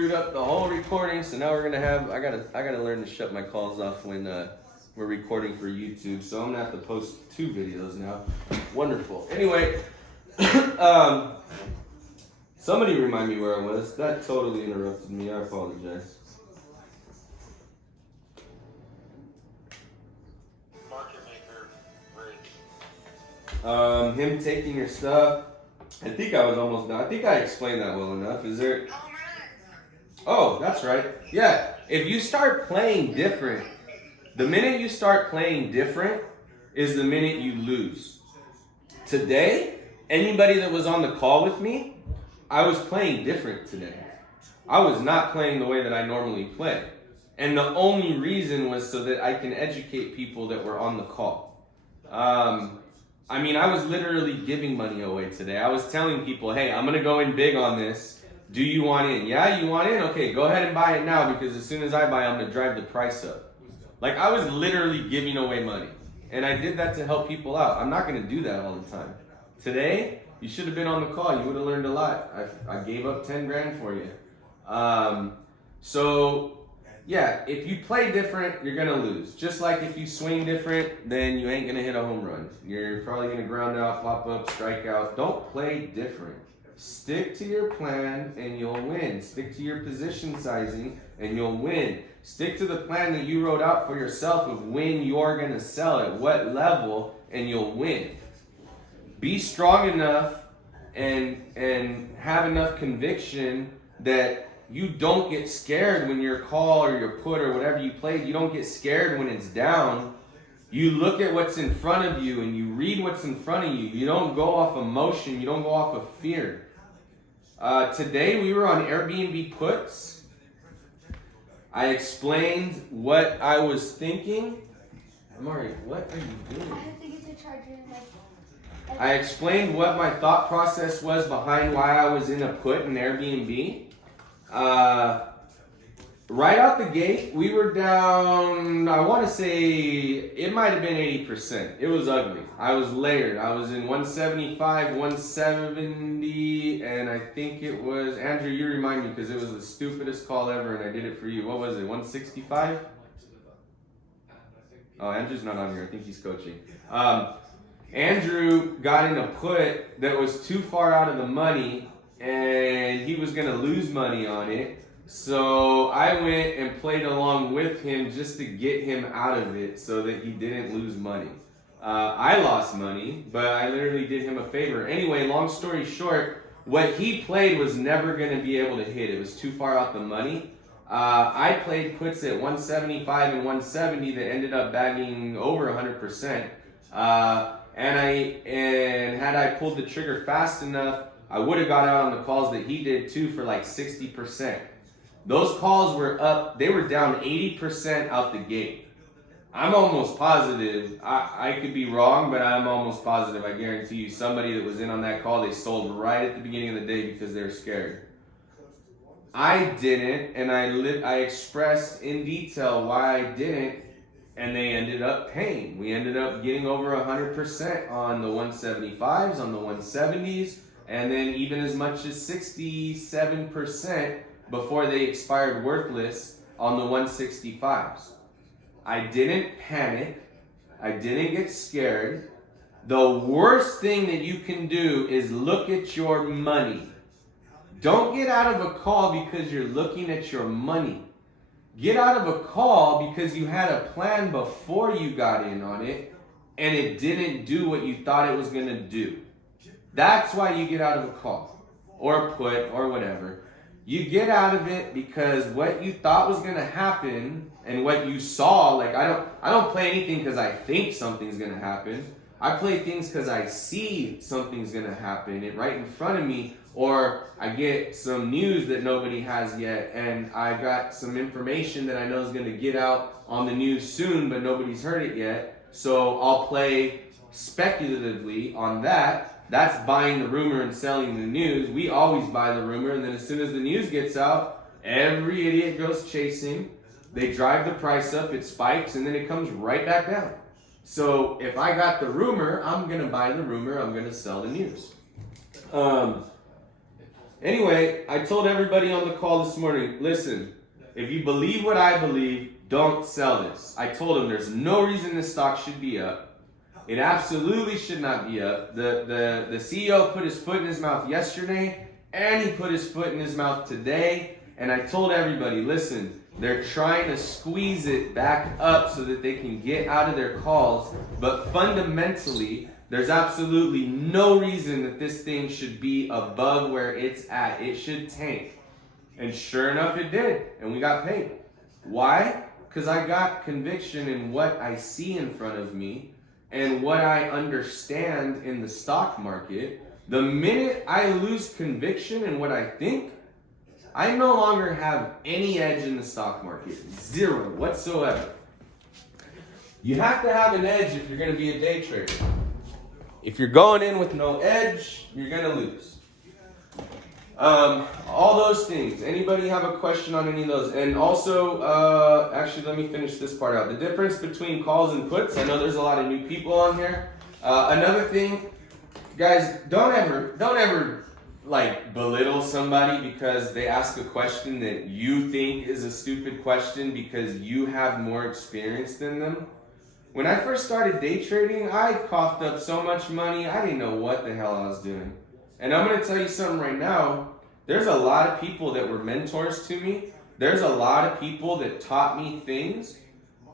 Screwed up the whole recording, so now we're gonna have. I gotta learn to shut my calls off when we're recording for YouTube. So I'm gonna have to post 2 videos now. Wonderful. Anyway, somebody remind me where I was. That totally interrupted me. I apologize. Market maker rates. Him taking your stuff. I think I was almost done. I think I explained that well enough. Is there? Oh, that's right. Yeah. If you start playing different, the minute you start playing different is the minute you lose. Today, anybody that was on the call with me, I was playing different today. I was not playing the way that I normally play. And the only reason was so that I can educate people that were on the call. I mean, I was literally giving money away today. I was telling people, hey, I'm going to go in big on this. Do you want in? Yeah, you want in? Okay, go ahead and buy it now, because as soon as I buy, I'm going to drive the price up. Like, I was literally giving away money. And I did that to help people out. I'm not going to do that all the time. Today, you should have been on the call. You would have learned a lot. I gave up 10 grand for you. So, yeah, if you play different, you're going to lose. Just like if you swing different, then you ain't going to hit a home run. You're probably going to ground out, pop up, strike out. Don't play different. Stick to your plan and you'll win. Stick to your position sizing and you'll win. Stick to the plan that you wrote out for yourself of when you're going to sell at what level, and you'll win. Be strong enough and have enough conviction that you don't get scared when your call or your put or whatever you played. You don't get scared when it's down. You look at what's in front of you and you read what's in front of you. You don't go off emotion. You don't go off of fear. Today we were on Airbnb puts. I explained what I was thinking. Amari, what are you doing? I have to get the charger. I explained what my thought process was behind why I was in a put in Airbnb. Right out the gate, we were down, I want to say, it might have been 80%. It was ugly. I was layered. I was in 175, 170, and I think it was, Andrew, you remind me, because it was the stupidest call ever, and I did it for you. What was it, 165? Oh, Andrew's not on here. I think he's coaching. Andrew got in a put that was too far out of the money, and he was going to lose money on it. So I went and played along with him just to get him out of it so that he didn't lose money. I lost money, but I literally did him a favor. Anyway, long story short, what he played was never going to be able to hit. It was too far out the money. I played puts at 175 and 170 that ended up bagging over 100%. And had I pulled the trigger fast enough, I would have got out on the calls that he did too for like 60%. Those calls were up, they were down 80% out the gate. I'm almost positive, I could be wrong, but I'm almost positive, I guarantee you, somebody that was in on that call, they sold right at the beginning of the day because they're scared. I didn't, and I expressed in detail why I didn't, and they ended up paying. We ended up getting over 100% on the 175s, on the 170s, and then even as much as 67% before they expired worthless on the 165s. I didn't panic. I didn't get scared. The worst thing that you can do is look at your money. Don't get out of a call because you're looking at your money. Get out of a call because you had a plan before you got in on it and it didn't do what you thought it was going to do. That's why you get out of a call or a put or whatever. You get out of it because what you thought was going to happen and what you saw, like I don't play anything because I think something's going to happen. I play things because I see something's going to happen right in front of me, or I get some news that nobody has yet, and I've got some information that I know is going to get out on the news soon, but nobody's heard it yet. So I'll play speculatively on that. That's buying the rumor and selling the news. We always buy the rumor, and then as soon as the news gets out, every idiot goes chasing. They drive the price up, it spikes, and then it comes right back down. So if I got the rumor, I'm going to buy the rumor, I'm going to sell the news. Anyway, I told everybody on the call this morning, listen, if you believe what I believe, don't sell this. I told them there's no reason this stock should be up. It absolutely should not be up. The CEO put his foot in his mouth yesterday, and he put his foot in his mouth today. And I told everybody, listen, they're trying to squeeze it back up so that they can get out of their calls. But fundamentally, there's absolutely no reason that this thing should be above where it's at. It should tank. And sure enough, it did. And we got paid. Why? Because I got conviction in what I see in front of me and what I understand in the stock market. The minute I lose conviction in what I think, I no longer have any edge in the stock market. Zero whatsoever. You have to have an edge if you're going to be a day trader. If you're going in with no edge, you're going to lose. All those things. Anybody have a question on any of those? And also, actually, let me finish this part out. The difference between calls and puts. I know there's a lot of new people on here. Another thing, guys, don't ever like belittle somebody because they ask a question that you think is a stupid question because you have more experience than them. When I first started day trading, I coughed up so much money, I didn't know what the hell I was doing. And I'm going to tell you something right now. There's a lot of people that were mentors to me. There's a lot of people that taught me things.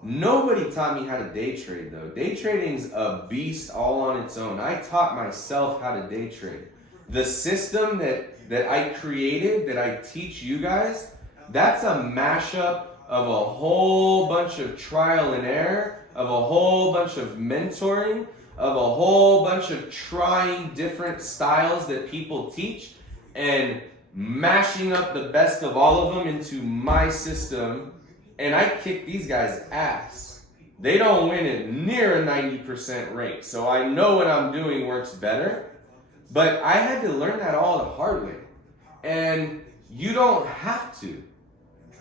Nobody taught me how to day trade, though. Day trading's a beast all on its own. I taught myself how to day trade. The system that I created, that I teach you guys, that's a mashup of a whole bunch of trial and error, of a whole bunch of mentoring, of a whole bunch of trying different styles that people teach and mashing up the best of all of them into my system. And I kick these guys' ass. They don't win at near a 90% rate. So I know what I'm doing works better. But I had to learn that all the hard way. And you don't have to.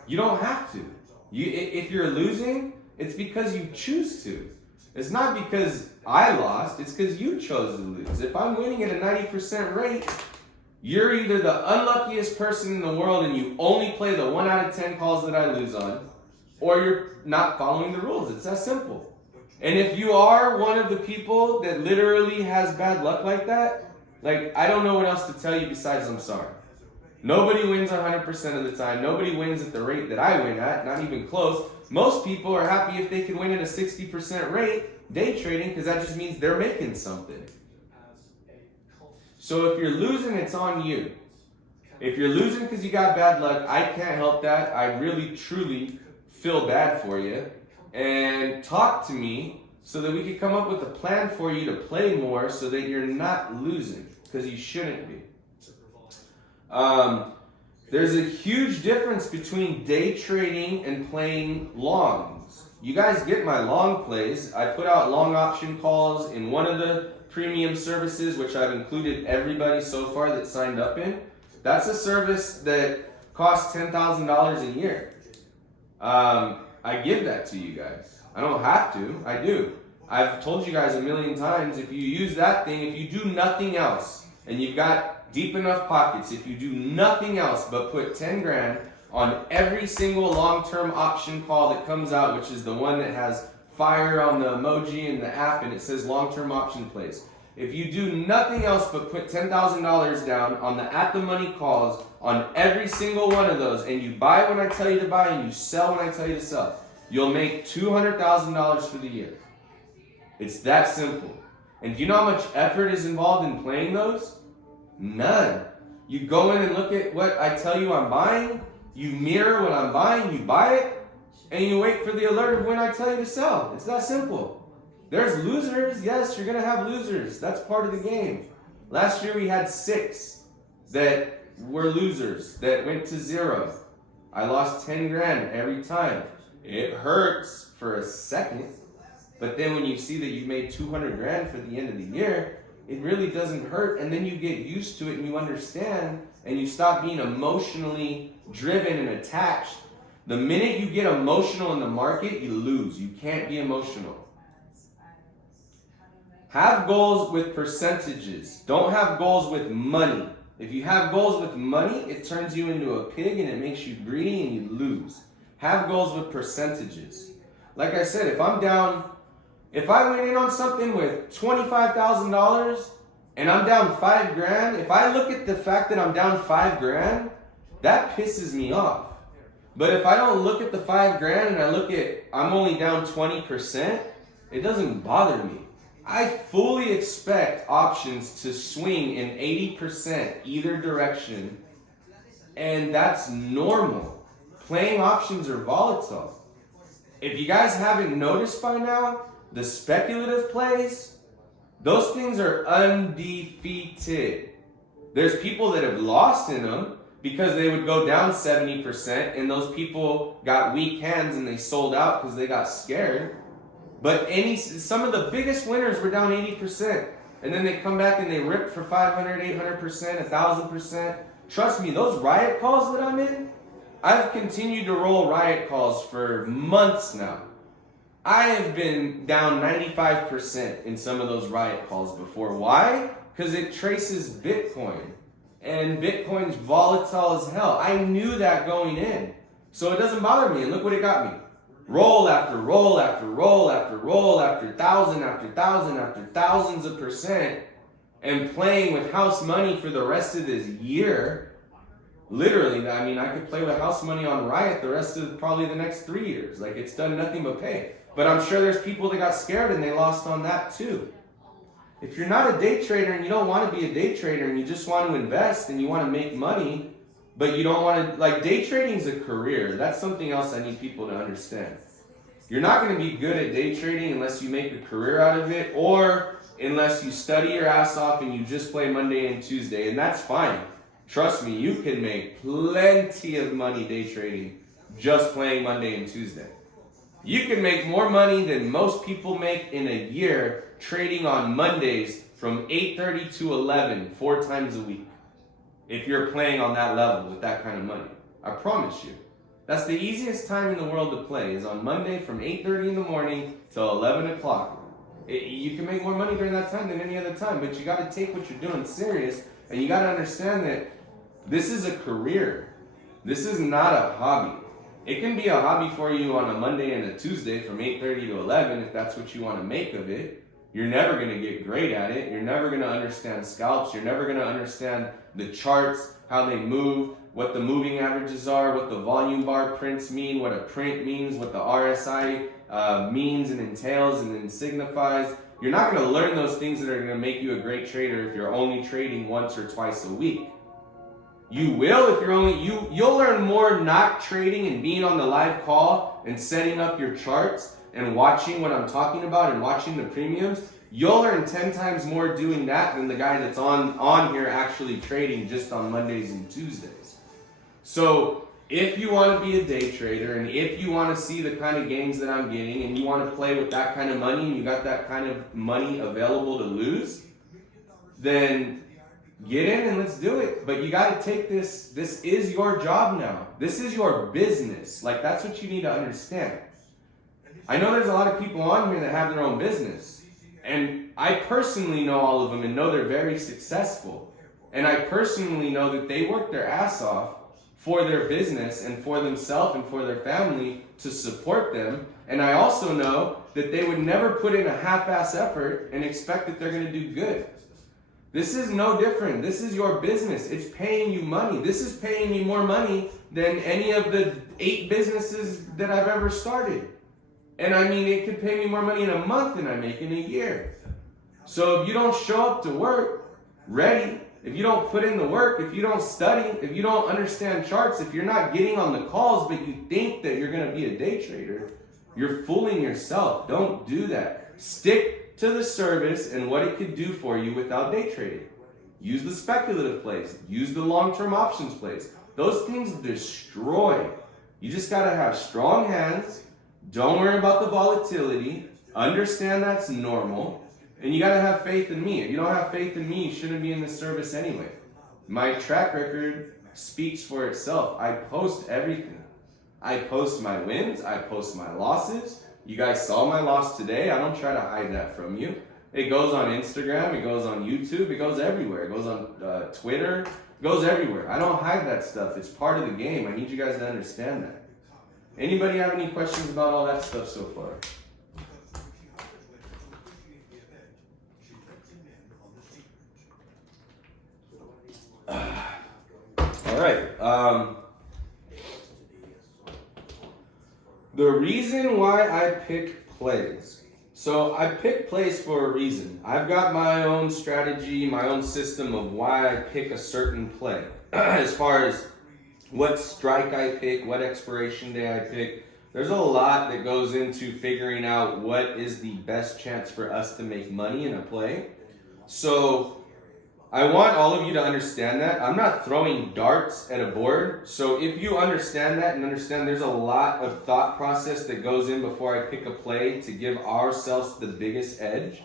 You don't have to. If you're losing, it's because you choose to. It's not because I lost, it's because you chose to lose. If I'm winning at a 90% rate, you're either the unluckiest person in the world and you only play the 1 out of 10 calls that I lose on, or you're not following the rules. It's that simple. And if you are one of the people that literally has bad luck like that, like, I don't know what else to tell you besides I'm sorry. Nobody wins 100% of the time. Nobody wins at the rate that I win at, not even close. Most people are happy if they can win at a 60% rate day trading because that just means they're making something. So if you're losing, it's on you. If you're losing because you got bad luck, I can't help that. I really, truly feel bad for you. And talk to me so that we can come up with a plan for you to play more so that you're not losing because you shouldn't be. There's a huge difference between day trading and playing longs. You guys get my long plays. I put out long option calls in one of the premium services, which I've included everybody so far that signed up in. That's a service that costs $10,000 a year. I give that to you guys. I don't have to. I do. I've told you guys a million times, if you use that thing, if you do nothing else, and you've got deep enough pockets, if you do nothing else but put 10 grand on every single long-term option call that comes out, which is the one that has fire on the emoji in the app and it says long-term option plays. If you do nothing else but put $10,000 down on the at-the-money calls on every single one of those, and you buy when I tell you to buy and you sell when I tell you to sell, you'll make $200,000 for the year. It's that simple. And do you know how much effort is involved in playing those? None. You go in and look at what I tell you I'm buying, you mirror what I'm buying, you buy it, and you wait for the alert of when I tell you to sell. It's that simple. There's losers. Yes, you're going to have losers. That's part of the game. Last year we had 6 that were losers, that went to 0. I lost 10 grand every time. It hurts for a second, but then when you see that you made 200 grand for the end of the year, it really doesn't hurt, and then you get used to it and you understand, and you stop being emotionally driven and attached. The minute you get emotional in the market, you lose. You can't be emotional. Have goals with percentages. Don't have goals with money. If you have goals with money, it turns you into a pig and it makes you greedy and you lose. Have goals with percentages. Like I said, if I went in on something with $25,000 and I'm down $5,000, if I look at the fact that I'm down $5,000, that pisses me off. But if I don't look at the $5,000 and I look at I'm only down 20%, it doesn't bother me. I fully expect options to swing in 80% either direction, and that's normal. Playing options are volatile. If you guys haven't noticed by now, the speculative plays, those things are undefeated. There's people that have lost in them because they would go down 70% and those people got weak hands and they sold out because they got scared. But some of the biggest winners were down 80%. And then they come back and they rip for 500, 800%, 1,000%. Trust me, those riot calls that I'm in, I've continued to roll riot calls for months now. I have been down 95% in some of those riot calls before. Why? Because it traces Bitcoin. And Bitcoin's volatile as hell. I knew that going in. So it doesn't bother me. And look what it got me. Roll after roll after roll after roll after thousand after thousand after thousands of percent, and playing with house money for the rest of this year. Literally, I mean, I could play with house money on Riot the rest of probably the next 3 years. Like, it's done nothing but pay. But I'm sure there's people that got scared and they lost on that too. If you're not a day trader and you don't want to be a day trader and you just want to invest and you want to make money, but you don't want to, like, day trading is a career. That's something else I need people to understand. You're not going to be good at day trading unless you make a career out of it, or unless you study your ass off and you just play Monday and Tuesday, and that's fine. Trust me, you can make plenty of money day trading just playing Monday and Tuesday. You can make more money than most people make in a year trading on Mondays from 8:30 to 11, 4 times a week. If you're playing on that level with that kind of money, I promise you. That's the easiest time in the world to play, is on Monday from 8:30 in the morning till 11 o'clock. You can make more money during that time than any other time, but you got to take what you're doing serious, and you got to understand that this is a career. This is not a hobby. It can be a hobby for you on a Monday and a Tuesday from 8:30 to 11 if that's what you want to make of it. You're never going to get great at it. You're never going to understand scalps. You're never going to understand the charts, how they move, what the moving averages are, what the volume bar prints mean, what a print means, what the RSI means and entails and then signifies. You're not going to learn those things that are going to make you a great trader if you're only trading once or twice a week. You will if you'll learn more not trading and being on the live call and setting up your charts and watching what I'm talking about and watching the premiums. You'll learn 10 times more doing that than the guy that's on here actually trading just on Mondays and Tuesdays. So if you want to be a day trader and if you want to see the kind of gains that I'm getting and you want to play with that kind of money and you got that kind of money available to lose, then get in and let's do it. But you got to take this. This is your job now. This is your business. Like, that's what you need to understand. I know there's a lot of people on here that have their own business. And I personally know all of them and know they're very successful. And I personally know that they work their ass off for their business and for themselves and for their family to support them. And I also know that they would never put in a half-ass effort and expect that they're going to do good. This is no different. This is your business. It's paying you money. This is paying me more money than any of the 8 businesses that I've ever started. And I mean, it could pay me more money in a month than I make in a year. So if you don't show up to work ready, if you don't put in the work, if you don't study, if you don't understand charts, if you're not getting on the calls but you think that you're going to be a day trader, you're fooling yourself. Don't do that. Stick to the service and what it could do for you without day trading. Use the speculative plays. Use the long-term options plays. Those things destroy. You just got to have strong hands. Don't worry about the volatility. Understand that's normal. And you got to have faith in me. If you don't have faith in me, you shouldn't be in this service anyway. My track record speaks for itself. I post everything. I post my wins. I post my losses. You guys saw my loss today. I don't try to hide that from you. It goes on Instagram. It goes on YouTube. It goes everywhere. It goes on Twitter. It goes everywhere. I don't hide that stuff. It's part of the game. I need you guys to understand that. Anybody have any questions about all that stuff so far? All right. The reason why I pick plays. So I pick plays for a reason. I've got my own strategy, my own system of why I pick a certain play. As far as what strike I pick, what expiration day I pick, there's a lot that goes into figuring out what is the best chance for us to make money in a play. So I want all of you to understand that. I'm not throwing darts at a board. So if you understand that and understand there's a lot of thought process that goes in before I pick a play to give ourselves the biggest edge,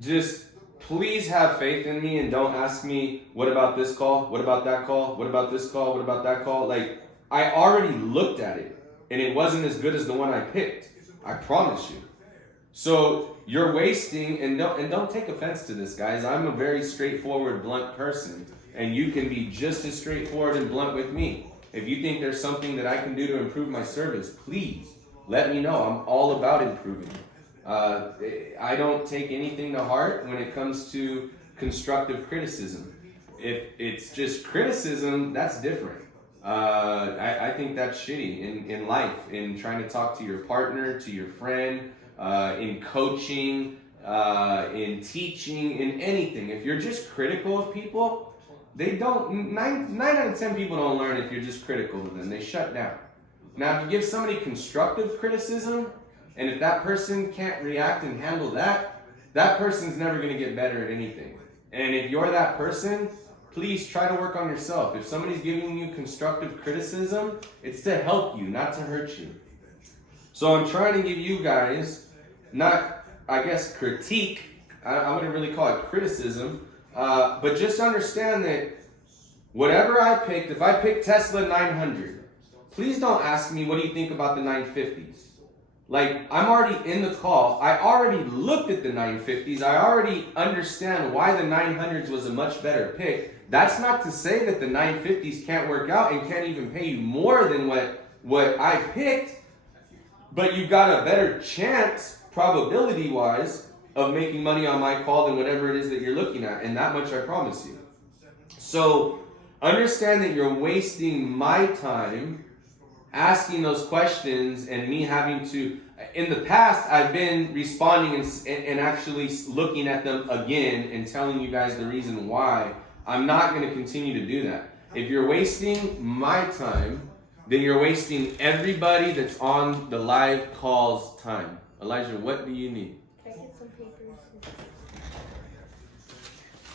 just please have faith in me and don't ask me, what about this call? What about that call? What about this call? What about that call? Like, I already looked at it and it wasn't as good as the one I picked. I promise you. So you're wasting, and don't take offense to this, guys. I'm a very straightforward, blunt person, and you can be just as straightforward and blunt with me. If you think there's something that I can do to improve my service, please let me know. I'm all about improving. I don't take anything to heart when it comes to constructive criticism. If it's just criticism, that's different. I think that's shitty in life, in trying to talk to your partner, to your friend, in coaching, in teaching, in anything. If you're just critical of people, they don't, 9 out of 10 people don't learn if you're just critical of them. They shut down. Now, if you give somebody constructive criticism, and if that person can't react and handle that, that person's never going to get better at anything. And if you're that person, please try to work on yourself. If somebody's giving you constructive criticism, it's to help you, not to hurt you. So I'm trying to give you guys, not, I guess, critique. I wouldn't really call it criticism, but just understand that whatever I picked, if I picked Tesla 900, please don't ask me, what do you think about the 950s? Like, I'm already in the call. I already looked at the 950s. I already understand why the 900s was a much better pick. That's not to say that the 950s can't work out and can't even pay you more than what I picked, but you've got a better chance, probability-wise, of making money on my call than whatever it is that you're looking at, and that much I promise you. So understand that you're wasting my time asking those questions and me having to, in the past, I've been responding and actually looking at them again and telling you guys the reason why. I'm not going to continue to do that. If you're wasting my time, then you're wasting everybody that's on the live call's time. Elijah, what do you need? Can I get some papers?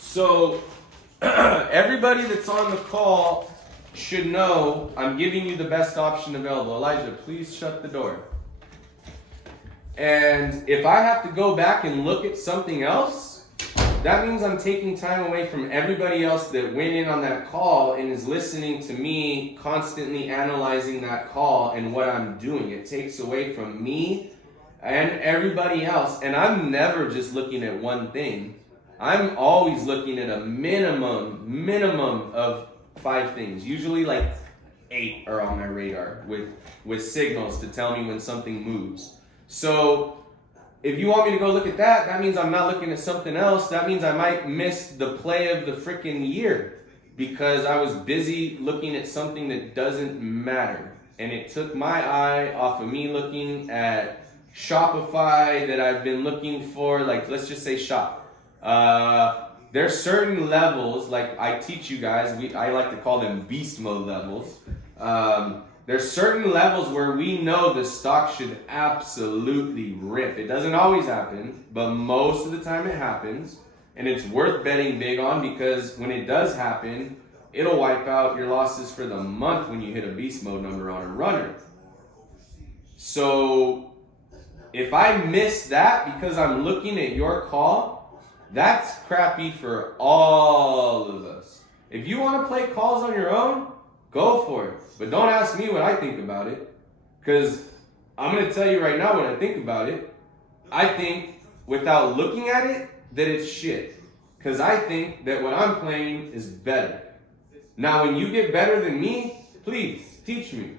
So, everybody that's on the call should know I'm giving you the best option available. Elijah, please shut the door. And if I have to go back and look at something else, that means I'm taking time away from everybody else that went in on that call and is listening to me constantly analyzing that call and what I'm doing. It takes away from me and everybody else. And I'm never just looking at one thing. I'm always looking at a minimum of 5 things. Usually like 8 are on my radar with signals to tell me when something moves. So if you want me to go look at that, that means I'm not looking at something else. That means I might miss the play of the freaking year because I was busy looking at something that doesn't matter. And it took my eye off of me looking at Shopify that I've been looking for, like, let's just say shop. There's certain levels, like I teach you guys, I like to call them beast mode levels. There's certain levels where we know the stock should absolutely rip. It doesn't always happen, but most of the time it happens. And it's worth betting big on because when it does happen, it'll wipe out your losses for the month when you hit a beast mode number on a runner. So if I miss that because I'm looking at your call, that's crappy for all of us. If you want to play calls on your own, go for it. But don't ask me what I think about it, because I'm going to tell you right now what I think about it. I think, without looking at it, that it's shit. Because I think that what I'm playing is better. Now, when you get better than me, please teach me.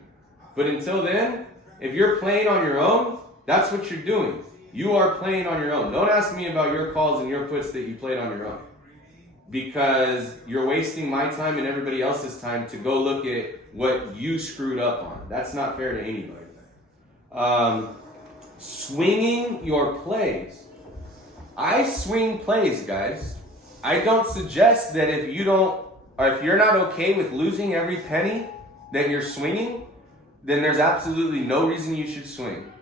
But until then, if you're playing on your own, that's what you're doing. You are playing on your own. Don't ask me about your calls and your puts that you played on your own, because you're wasting my time and everybody else's time to go look at what you screwed up on. That's not fair to anybody. Swinging your plays. I swing plays, guys. I don't suggest that if you're not okay with losing every penny that you're swinging, then there's absolutely no reason you should swing.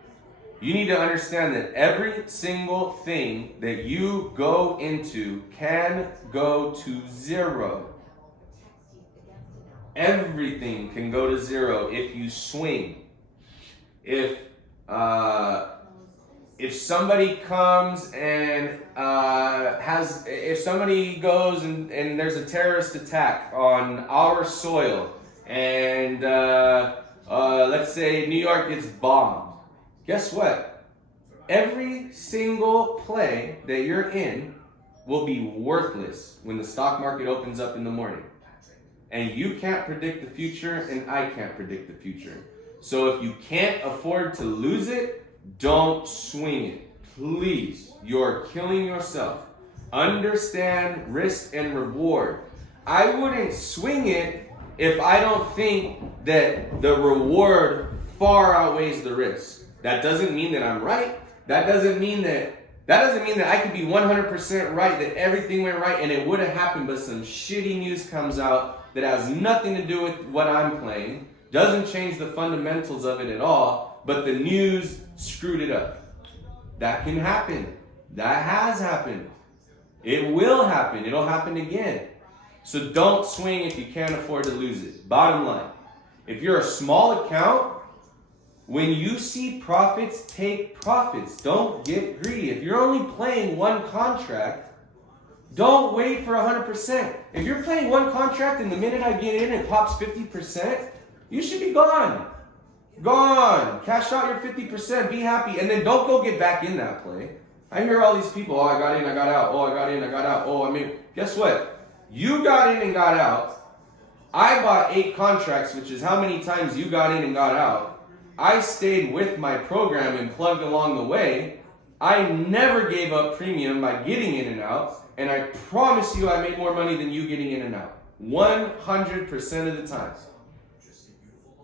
You need to understand that every single thing that you go into can go to zero. Everything can go to zero if you swing. If somebody comes and if somebody goes and there's a terrorist attack on our soil, and let's say New York gets bombed, guess what? Every single play that you're in will be worthless when the stock market opens up in the morning. And you can't predict the future, and I can't predict the future. So if you can't afford to lose it, don't swing it. Please. You're killing yourself. Understand risk and reward. I wouldn't swing it if I don't think that the reward far outweighs the risk. That doesn't mean that I'm right. That doesn't mean that I could be 100% right, that everything went right and it would have happened, but some shitty news comes out that has nothing to do with what I'm playing, doesn't change the fundamentals of it at all, but the news screwed it up. That can happen. That has happened. It will happen. It'll happen again. So don't swing if you can't afford to lose it. Bottom line, if you're a small account, when you see profits, take profits. Don't get greedy. If you're only playing one contract, don't wait for 100%. If you're playing one contract and the minute I get in it pops 50%, you should be gone. Gone. Cash out your 50%. Be happy. And then don't go get back in that play. I hear all these people, oh, I got in, I got out. Oh, I got in, I got out. Oh, I mean, guess what? You got in and got out. I bought 8 contracts, which is how many times you got in and got out. I stayed with my program and plugged along the way. I never gave up premium by getting in and out. And I promise you I made more money than you getting in and out. 100% of the time.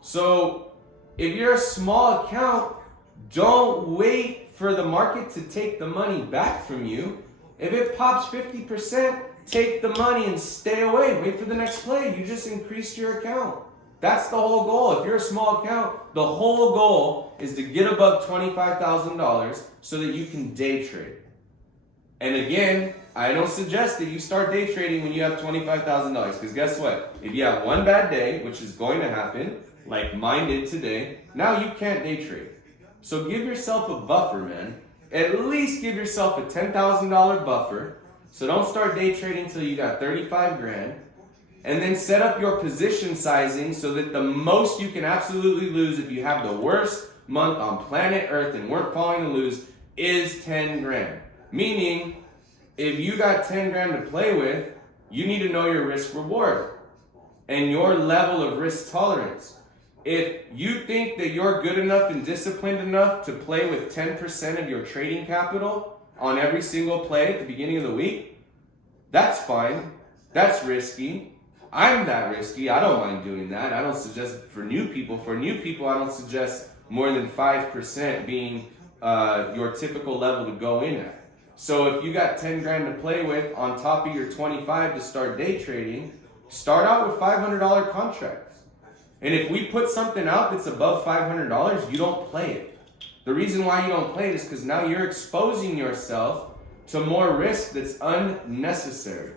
So if you're a small account, don't wait for the market to take the money back from you. If it pops 50%, take the money and stay away. Wait for the next play. You just increased your account. That's the whole goal. If you're a small account, the whole goal is to get above $25,000 so that you can day trade. And again, I don't suggest that you start day trading when you have $25,000, because guess what? If you have one bad day, which is going to happen, like mine did today, now you can't day trade. So give yourself a buffer, man. At least give yourself a $10,000 buffer. So don't start day trading until you got 35 grand. And then set up your position sizing so that the most you can absolutely lose if you have the worst month on planet Earth and weren't falling to lose is 10 grand. Meaning, if you got 10 grand to play with, you need to know your risk reward and your level of risk tolerance. If you think that you're good enough and disciplined enough to play with 10% of your trading capital on every single play at the beginning of the week, that's fine. That's risky. I'm that risky. I don't mind doing that. I don't suggest it for new people. For new people, I don't suggest more than 5% being your typical level to go in at. So if you got 10 grand to play with on top of your 25 to start day trading, start out with $500 contracts. And if we put something out that's above $500, you don't play it. The reason why you don't play it is because now you're exposing yourself to more risk that's unnecessary.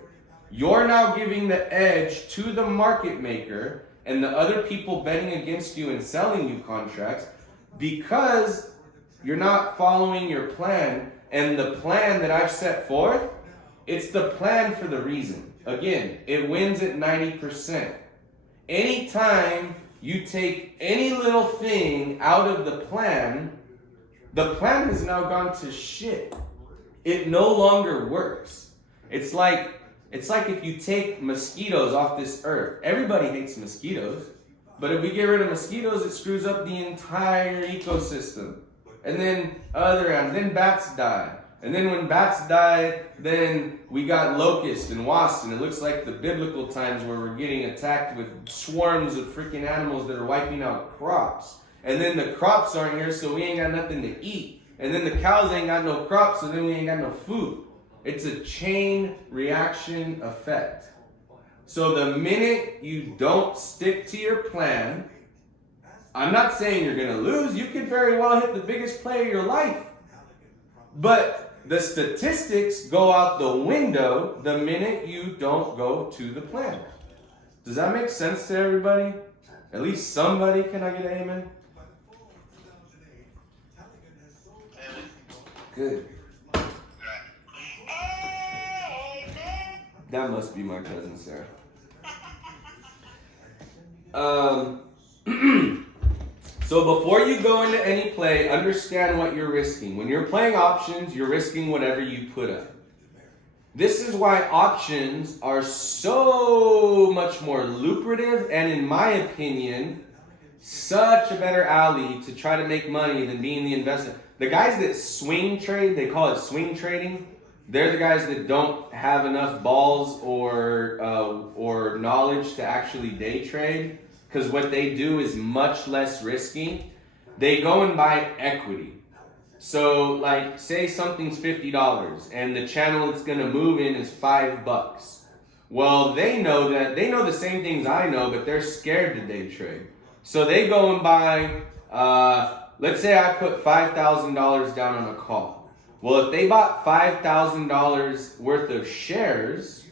You're now giving the edge to the market maker and the other people betting against you and selling you contracts because you're not following your plan. And the plan that I've set forth, it's the plan for the reason. Again, it wins at 90%. Anytime you take any little thing out of the plan has now gone to shit. It no longer works. It's like It's like if you take mosquitoes off this earth. Everybody hates mosquitoes. But if we get rid of mosquitoes, it screws up the entire ecosystem. And then then bats die. And then when bats die, then we got locusts and wasps, and it looks like the biblical times where we're getting attacked with swarms of freaking animals that are wiping out crops. And then the crops aren't here, so we ain't got nothing to eat. And then the cows ain't got no crops, so then we ain't got no food. It's a chain reaction effect. So the minute you don't stick to your plan, I'm not saying you're going to lose. You could very well hit the biggest play of your life. But the statistics go out the window the minute you don't go to the plan. Does that make sense to everybody? At least somebody. Can I get an amen? Good. That must be my cousin Sarah. So before you go into any play, understand what you're risking. When you're playing options, you're risking whatever you put up. This is why options are so much more lucrative and, in my opinion, such a better alley to try to make money than being the investor. The guys that swing trade, they call it swing trading. They're the guys that don't have enough balls or knowledge to actually day trade. Because what they do is much less risky. They go and buy equity. So, like, say something's $50 and the channel it's going to move in is $5. Well, they know the same things I know, but they're scared to day trade. So they go and buy, let's say I put $5,000 down on a call. Well, if they bought $5,000 worth of shares,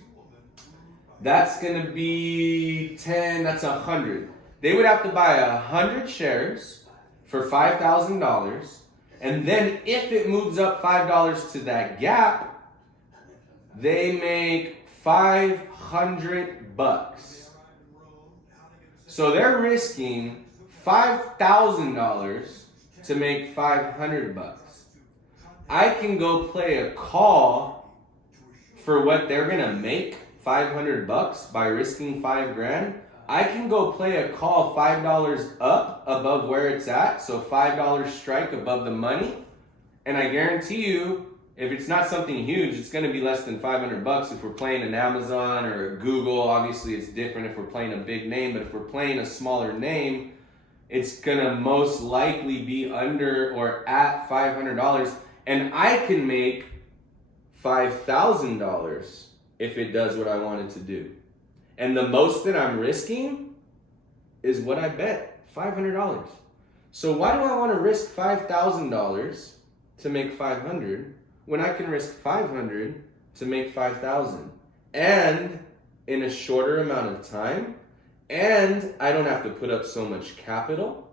that's going to be 10, that's 100. They would have to buy 100 shares for $5,000. And then if it moves up $5 to that gap, they make $500. So they're risking $5,000 to make $500. I can go play a call for what they're going to make $500 by risking $5,000. I can go play a call $5 up above where it's at, so $5 strike above the money, and I guarantee you, if it's not something huge, it's going to be less than $500 if we're playing an Amazon or a Google. Obviously, it's different if we're playing a big name, but if we're playing a smaller name, it's going to most likely be under or at $500, and I can make $5,000 if it does what I want it to do. And the most that I'm risking is what I bet, $500. So why do I want to risk $5,000 to make $500 when I can risk $500 to make $5,000? And in a shorter amount of time, and I don't have to put up so much capital,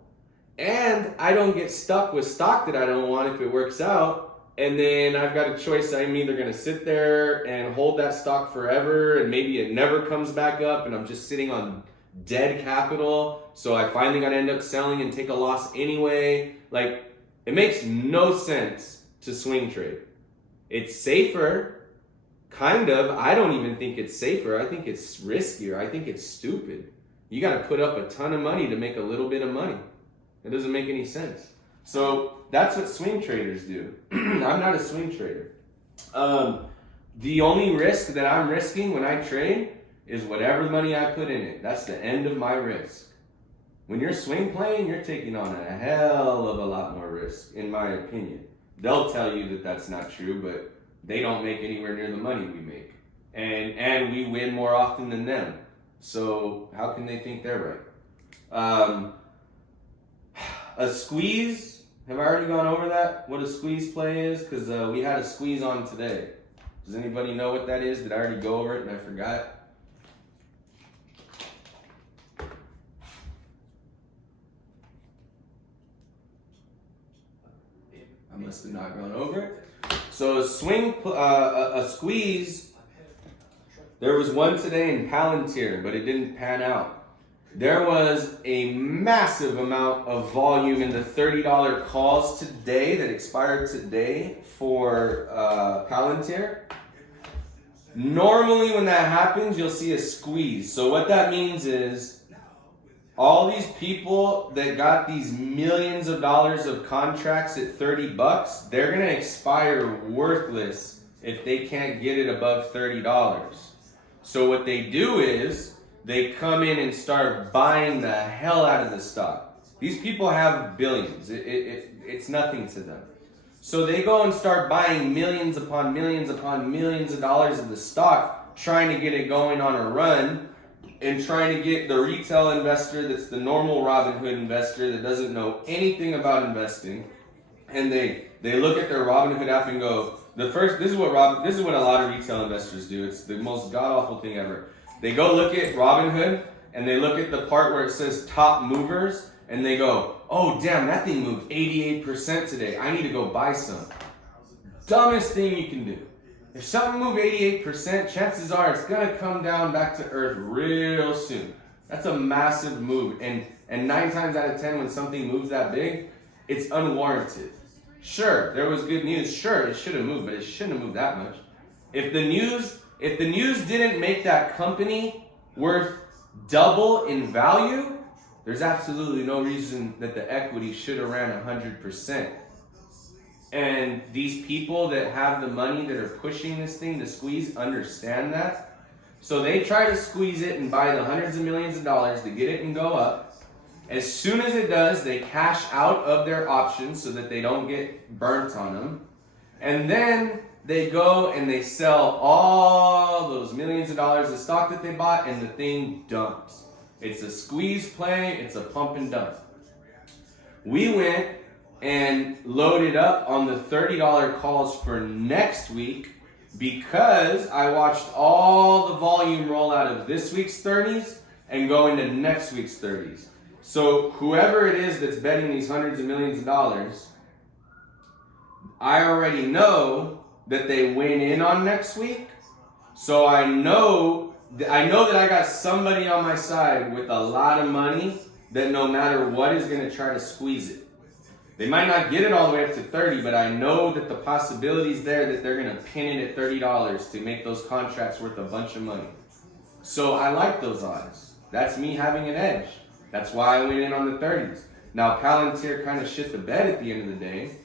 and I don't get stuck with stock that I don't want if it works out. And then I've got a choice. I'm either going to sit there and hold that stock forever and maybe it never comes back up and I'm just sitting on dead capital. So I finally got to end up selling and take a loss anyway. Like, it makes no sense to swing trade. It's safer, kind of. I don't even think it's safer. I think it's riskier. I think it's stupid. You got to put up a ton of money to make a little bit of money. It doesn't make any sense. So that's what swing traders do. I'm not a swing trader. The only risk that I'm risking when I trade is whatever money I put in it. That's the end of my risk. When you're swing playing, you're taking on a hell of a lot more risk, in my opinion. They'll tell you that that's not true, but they don't make anywhere near the money we make. And we win more often than them. So how can they think they're right? A squeeze. Have I already gone over that? What a squeeze play is? Because we had a squeeze on today. Does anybody know what that is? Did I already go over it and I forgot? I must have not gone over it. So a squeeze. There was one today in Palantir, but it didn't pan out. There was a massive amount of volume in the $30 calls today that expired today for Palantir. Normally when that happens, you'll see a squeeze. So what that means is all these people that got these millions of dollars of contracts at $30, they're going to expire worthless if they can't get it above $30. So what they do is they come in and start buying the hell out of the stock. These people have billions. It's nothing to them. So they go and start buying millions upon millions upon millions of dollars of the stock, trying to get it going on a run, and trying to get the retail investor that's the normal Robinhood investor that doesn't know anything about investing. And they look at their Robinhood app and go, this is what a lot of retail investors do. It's the most god-awful thing ever. They go look at Robinhood and they look at the part where it says top movers and they go, oh damn, that thing moved 88% today. I need to go buy some. Dumbest thing you can do. If something moved 88%, chances are it's gonna come down back to earth real soon. That's a massive move. And 9 times out of 10 when something moves that big, it's unwarranted. Sure, there was good news. Sure, it should have moved, but it shouldn't have moved that much. If the news didn't make that company worth double in value, there's absolutely no reason that the equity should have ran 100%. And these people that have the money that are pushing this thing to squeeze understand that. So they try to squeeze it and buy the hundreds of millions of dollars to get it and go up. As soon as it does, they cash out of their options so that they don't get burnt on them. And then they go and they sell all those millions of dollars of stock that they bought and the thing dumps. It's a squeeze play, it's a pump and dump. We went and loaded up on the $30 calls for next week because I watched all the volume roll out of this week's 30s and go into next week's 30s. So whoever it is that's betting these hundreds of millions of dollars, I already know that they win in on next week. So I know that I got somebody on my side with a lot of money that no matter what is going to try to squeeze it. They might not get it all the way up to 30, but I know that the possibility is there that they're going to pin it at $30 to make those contracts worth a bunch of money. So I like those odds. That's me having an edge. That's why I went in on the 30s. Now Palantir kind of shit the bed at the end of the day.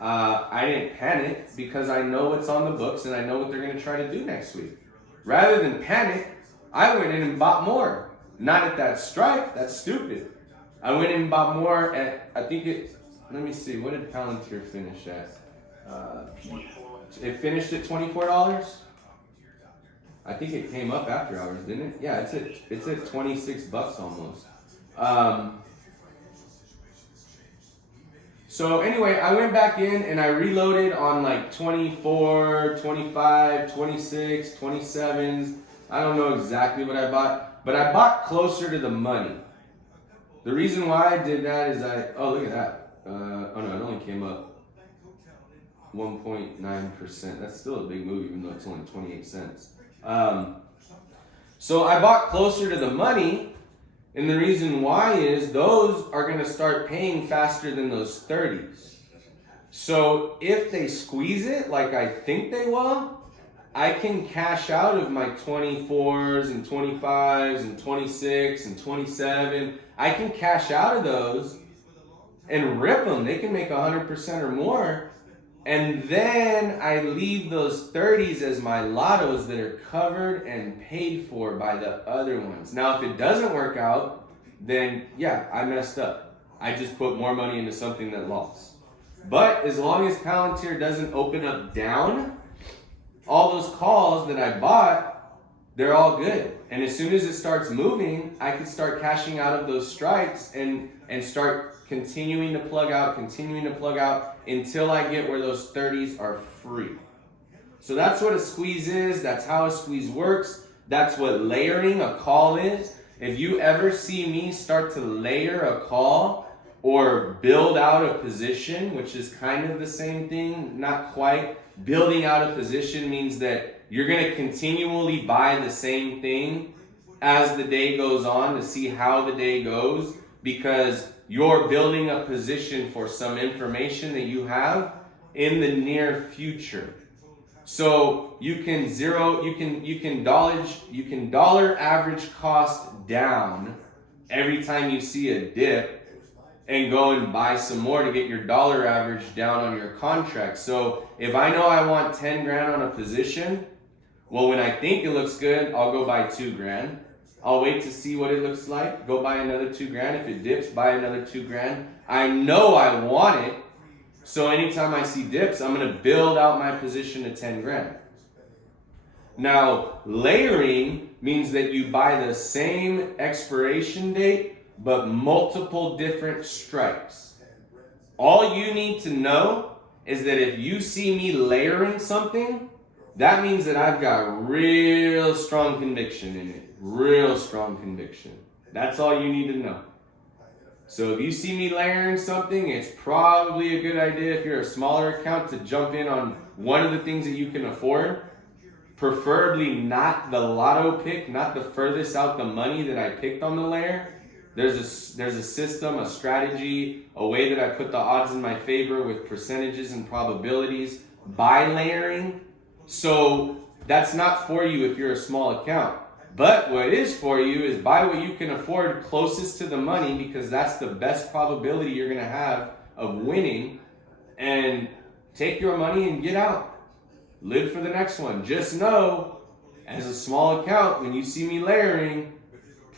I didn't panic because I know what's on the books and I know what they're going to try to do next week. Rather than panic, I went in and bought more. Not at that strike. That's stupid. I went in and bought more at, let me see, what did Palantir finish at? It finished at $24? I think it came up after hours, didn't it? Yeah, it's at $26 almost. So anyway, I went back in and I reloaded on like 24, 25, 26, 27s. I don't know exactly what I bought, but I bought closer to the money. The reason why I did that is oh, look at that. Oh no, it only came up 1.9%. That's still a big move, even though it's only 28 cents. So I bought closer to the money. And the reason why is those are going to start paying faster than those 30s. So if they squeeze it like I think they will, I can cash out of my 24s and 25s and 26 and 27. I can cash out of those and rip them. They can make 100% or more. And then I leave those 30s as my lottos that are covered and paid for by the other ones. Now, if it doesn't work out, then yeah, I messed up. I just put more money into something that lost. But as long as Palantir doesn't open up down, all those calls that I bought, they're all good. And as soon as it starts moving, I can start cashing out of those strikes and start continuing to plug out until I get where those 30s are free. So that's what a squeeze is. That's how a squeeze works. That's what layering a call is. If you ever see me start to layer a call or build out a position, which is kind of the same thing, not quite. Building out a position means that you're going to continually buy the same thing as the day goes on to see how the day goes, because you're building a position for some information that you have in the near future. So you can dollar average cost down every time you see a dip and go and buy some more to get your dollar average down on your contract. So if I know I want 10 grand on a position, well, when I think it looks good, I'll go buy 2 grand. I'll wait to see what it looks like, go buy another 2 grand. If it dips, buy another 2 grand. I know I want it. So anytime I see dips, I'm going to build out my position to 10 grand. Now, layering means that you buy the same expiration date, but multiple different strikes. All you need to know is that if you see me layering something, that means that I've got real strong conviction in it. Real strong conviction. That's all you need to know. So if you see me layering something, it's probably a good idea if you're a smaller account to jump in on one of the things that you can afford. Preferably not the lotto pick, not the furthest out the money that I picked on the layer. There's a system, a strategy, a way that I put the odds in my favor with percentages and probabilities by layering. So that's not for you if you're a small account. But what it is for you is buy what you can afford closest to the money, because that's the best probability you're going to have of winning, and take your money and get out. Live for the next one. Just know, as a small account, when you see me layering,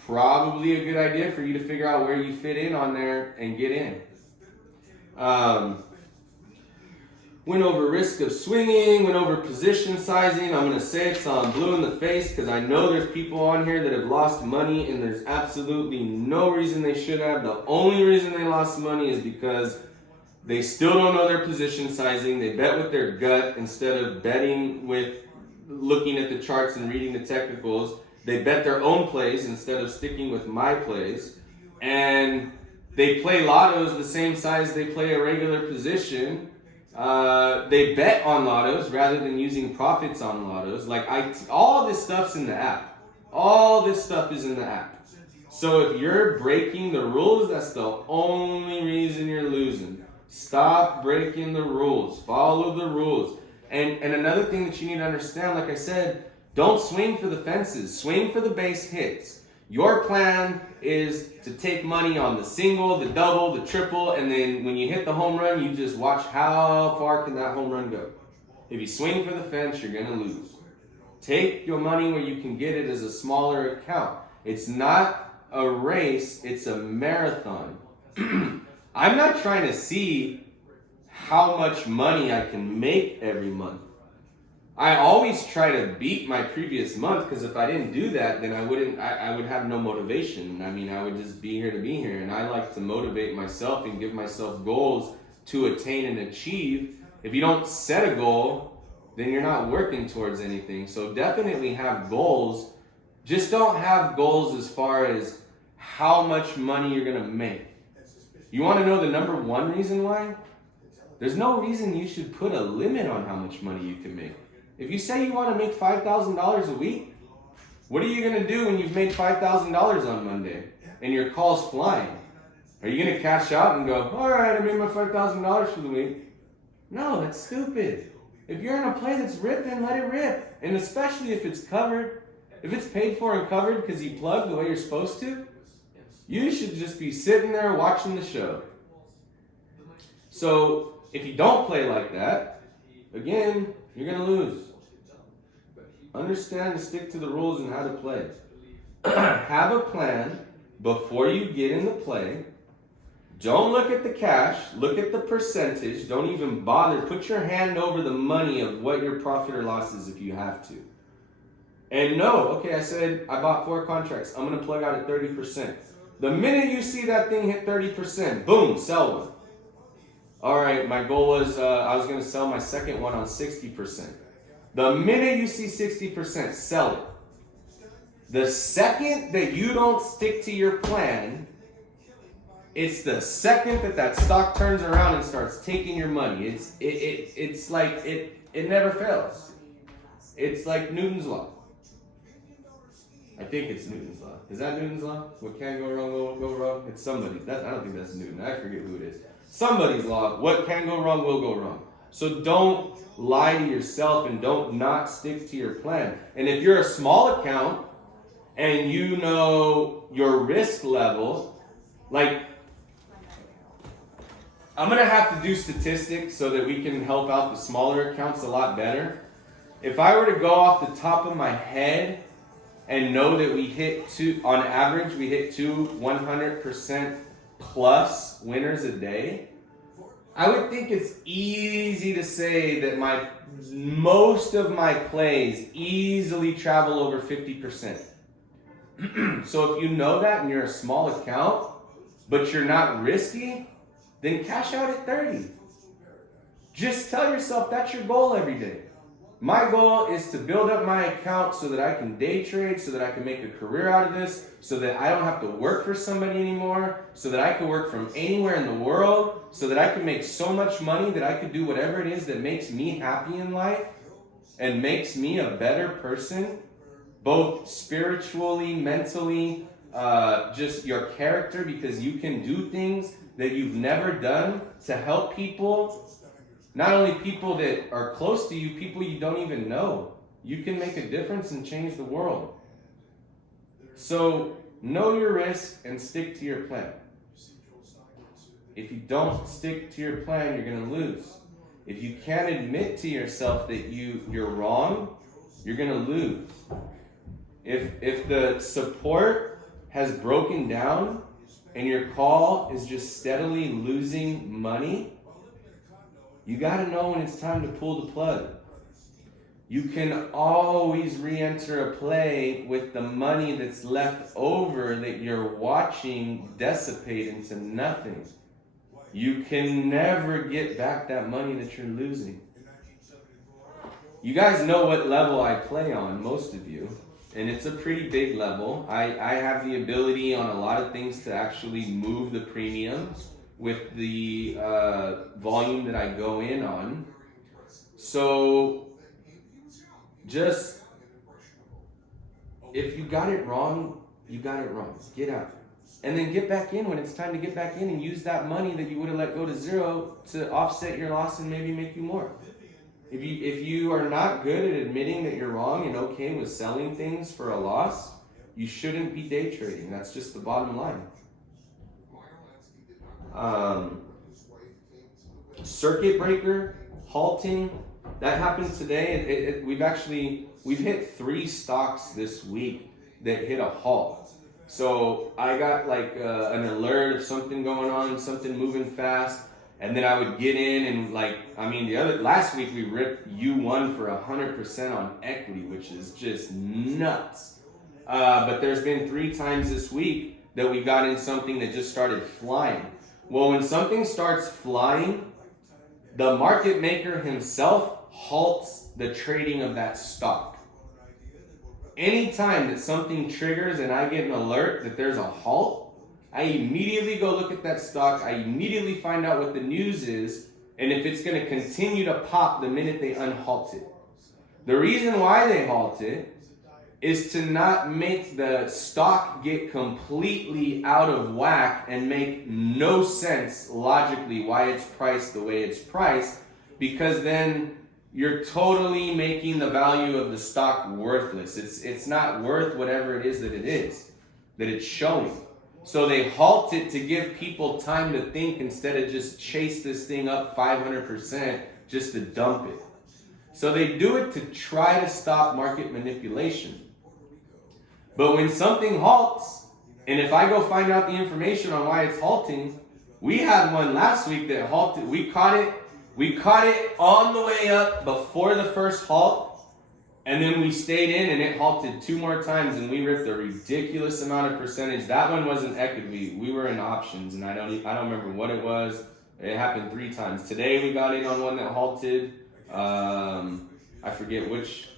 probably a good idea for you to figure out where you fit in on there and get in. Went over risk of swinging, went over position sizing. I'm going to say it so I'm blue in the face, because I know there's people on here that have lost money, and there's absolutely no reason they should have. The only reason they lost money is because they still don't know their position sizing. They bet with their gut instead of betting with looking at the charts and reading the technicals. They bet their own plays instead of sticking with my plays. And they play lottos the same size they play a regular position. They bet on lottos rather than using profits on lottos. All this stuff's in the app. All this stuff is in the app. So if you're breaking the rules, that's the only reason you're losing. Stop breaking the rules. Follow the rules. And another thing that you need to understand, like I said, don't swing for the fences. Swing for the base hits. Your plan is to take money on the single, the double, the triple, and then when you hit the home run, you just watch how far can that home run go. If you swing for the fence, you're going to lose. Take your money where you can get it as a smaller account. It's not a race, it's a marathon. I'm not trying to see how much money I can make every month. I always try to beat my previous month, because if I didn't do that, then I would have no motivation. I mean, I would just be here to be here. And I like to motivate myself and give myself goals to attain and achieve. If you don't set a goal, then you're not working towards anything. So definitely have goals. Just don't have goals as far as how much money you're going to make. You want to know the number one reason why? There's no reason you should put a limit on how much money you can make. If you say you want to make $5,000 a week, what are you going to do when you've made $5,000 on Monday and your call's flying? Are you going to cash out and go, all right, I made my $5,000 for the week? No, that's stupid. If you're in a play that's ripping, let it rip. And especially if it's covered. If it's paid for and covered because you plugged the way you're supposed to, you should just be sitting there watching the show. So if you don't play like that, again, you're going to lose. Understand and stick to the rules and how to play. Have a plan before you get in the play. Don't look at the cash. Look at the percentage. Don't even bother. Put your hand over the money of what your profit or loss is if you have to. And know, okay, I said I bought 4 contracts. I'm going to plug out at 30%. The minute you see that thing hit 30%, boom, sell one. All right, my goal was I was going to sell my second one on 60%. The minute you see 60%, sell it. The second that you don't stick to your plan, it's the second that stock turns around and starts taking your money. It's like it never fails. It's like Newton's law. I think it's Newton's law. Is that Newton's law? What can go wrong will go wrong? It's somebody. I don't think that's Newton. I forget who it is. Somebody's law. What can go wrong will go wrong. So don't lie to yourself and don't not stick to your plan. And if you're a small account and you know your risk level, like, I'm going to have to do statistics so that we can help out the smaller accounts a lot better. If I were to go off the top of my head and know that we hit on average, we hit 100% plus winners a day, I would think it's easy to say that most of my plays easily travel over 50%. So if you know that and you're a small account, but you're not risky, then cash out at 30. Just tell yourself that's your goal every day. My goal is to build up my account so that I can day trade, so that I can make a career out of this, so that I don't have to work for somebody anymore, so that I can work from anywhere in the world, so that I can make so much money that I could do whatever it is that makes me happy in life and makes me a better person, both spiritually, mentally, just your character, because you can do things that you've never done to help people. Not only people that are close to you, people you don't even know. You can make a difference and change the world. So know your risk and stick to your plan. If you don't stick to your plan, you're going to lose. If you can't admit to yourself that you're wrong, you're going to lose. If the support has broken down and your call is just steadily losing money, you got to know when it's time to pull the plug. You can always re-enter a play with the money that's left over that you're watching dissipate into nothing. You can never get back that money that you're losing. You guys know what level I play on, most of you, and it's a pretty big level. I have the ability on a lot of things to actually move the premiums with the volume that I go in on. So just, if you got it wrong, you got it wrong. Get out. And then get back in when it's time to get back in and use that money that you would have let go to zero to offset your loss and maybe make you more. If you are not good at admitting that you're wrong and okay with selling things for a loss, you shouldn't be day trading. That's just the bottom line. Circuit breaker, halting, that happened today. We've hit 3 stocks this week that hit a halt. So I got like an alert of something going on, something moving fast, and then I would get in and last week we ripped U1 for 100% on equity, which is just nuts. But there's been 3 times this week that we got in something that just started flying. Well, when something starts flying, the market maker himself halts the trading of that stock. Anytime that something triggers and I get an alert that there's a halt, I immediately go look at that stock. I immediately find out what the news is and if it's going to continue to pop the minute they unhalt it. The reason why they halt it is to not make the stock get completely out of whack and make no sense logically why it's priced the way it's priced, because then you're totally making the value of the stock worthless. It's not worth whatever it is that it's showing. So they halt it to give people time to think instead of just chase this thing up 500% just to dump it. So they do it to try to stop market manipulation. But when something halts, and if I go find out the information on why it's halting, we had one last week that halted. We caught it on the way up before the first halt, and then we stayed in and it halted 2 more times and we ripped a ridiculous amount of percentage. That one wasn't equity. We were in options and I don't remember what it was. It happened 3 times. Today we got in on one that halted. I forget which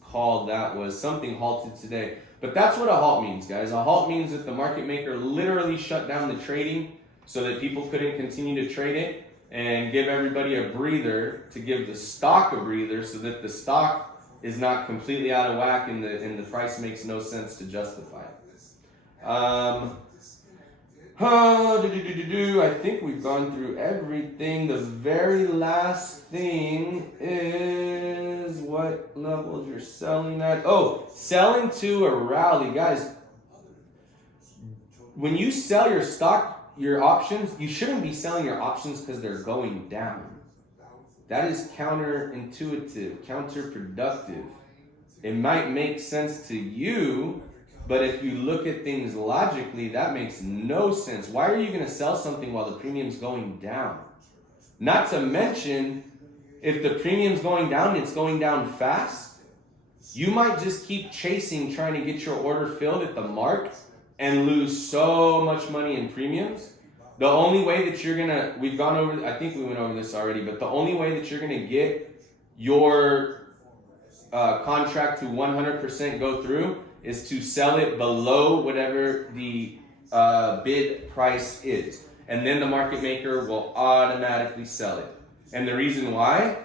call that was. Something halted today. But that's what a halt means, guys. A halt means that the market maker literally shut down the trading so that people couldn't continue to trade it, and give everybody a breather to give the stock a breather so that the stock is not completely out of whack and the price makes no sense to justify it. I think we've gone through everything. The very last thing is what levels you're selling at. Oh, selling to a rally. Guys, when you sell your stock, your options, you shouldn't be selling your options because they're going down. That is counterintuitive, counterproductive. It might make sense to you, but if you look at things logically, that makes no sense. Why are you going to sell something while the premium's going down? Not to mention, if the premium's going down, it's going down fast. You might just keep chasing, trying to get your order filled at the mark and lose so much money in premiums. The only way that you're going to, we've gone over, I think we went over this already, but the only way that you're going to get your contract to 100% go through is to sell it below whatever the bid price is. And then the market maker will automatically sell it. And the reason why?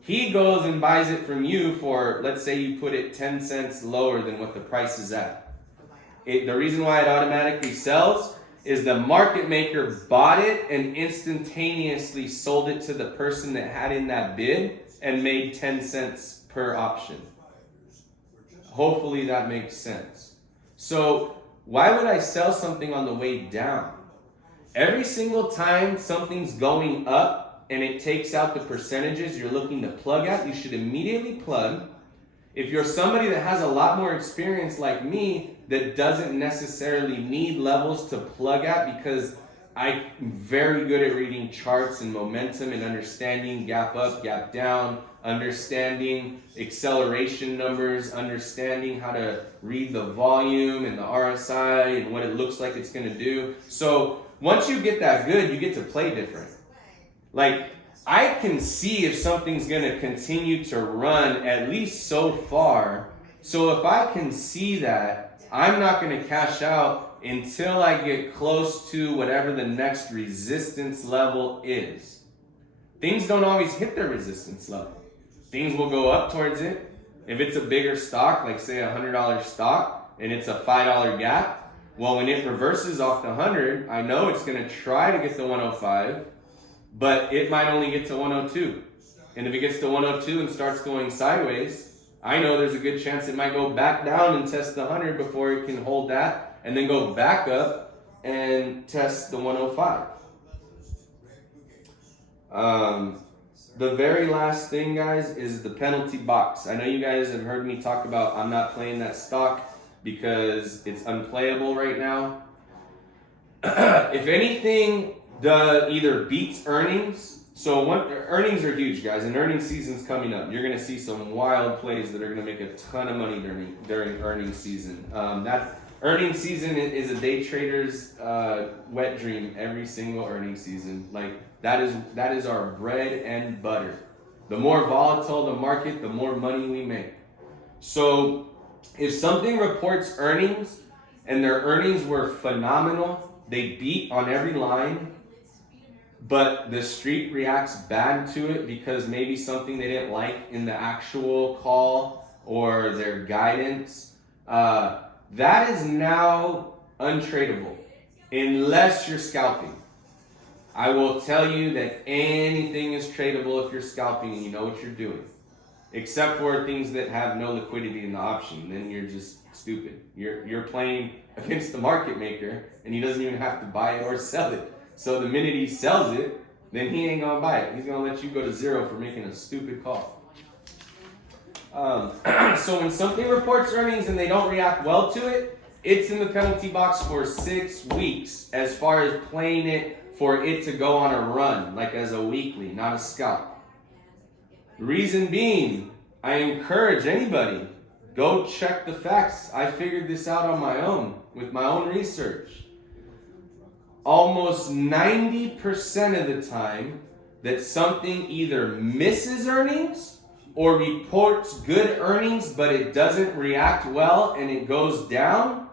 He goes and buys it from you for, let's say you put it 10 cents lower than what the price is at. The reason why it automatically sells is the market maker bought it and instantaneously sold it to the person that had in that bid and made 10 cents per option. Hopefully that makes sense. So why would I sell something on the way down? Every single time something's going up and it takes out the percentages you're looking to plug at, you should immediately plug. If you're somebody that has a lot more experience like me, that doesn't necessarily need levels to plug at, because I'm very good at reading charts and momentum and understanding gap up, gap down, understanding acceleration numbers, understanding how to read the volume and the RSI and what it looks like it's going to do. So once you get that good, you get to play different. Like, I can see if something's going to continue to run at least so far. So if I can see that, I'm not going to cash out until I get close to whatever the next resistance level is. Things don't always hit their resistance level. Things will go up towards it. If it's a bigger stock, like say a $100 stock, and it's a $5 gap, well, when it reverses off the 100, I know it's going to try to get to 105, but it might only get to 102. And if it gets to 102 and starts going sideways, I know there's a good chance it might go back down and test the 100 before it can hold that, and then go back up and test the 105. The very last thing, guys, is the penalty box. I know you guys have heard me talk about I'm not playing that stock because it's unplayable right now. If anything, either beats earnings. So earnings are huge, guys, and earnings season's coming up. You're going to see some wild plays that are going to make a ton of money during earnings season. That earnings season is a day trader's wet dream every single earnings season. Like, that is our bread and butter. The more volatile the market, the more money we make. So if something reports earnings and their earnings were phenomenal, they beat on every line, but the street reacts bad to it because maybe something they didn't like in the actual call or their guidance, that is now untradeable unless you're scalping. I will tell you that anything is tradable if you're scalping and you know what you're doing, except for things that have no liquidity in the option. Then you're just stupid. You're playing against the market maker and he doesn't even have to buy it or sell it. So the minute he sells it, then he ain't gonna buy it. He's gonna let you go to zero for making a stupid call. So when something reports earnings and they don't react well to it, it's in the penalty box for 6 weeks as far as playing it for it to go on a run, like as a weekly, not a scalp. Reason being, I encourage anybody, go check the facts. I figured this out on my own with my own research. Almost 90% of the time that something either misses earnings or reports good earnings, but it doesn't react well and it goes down,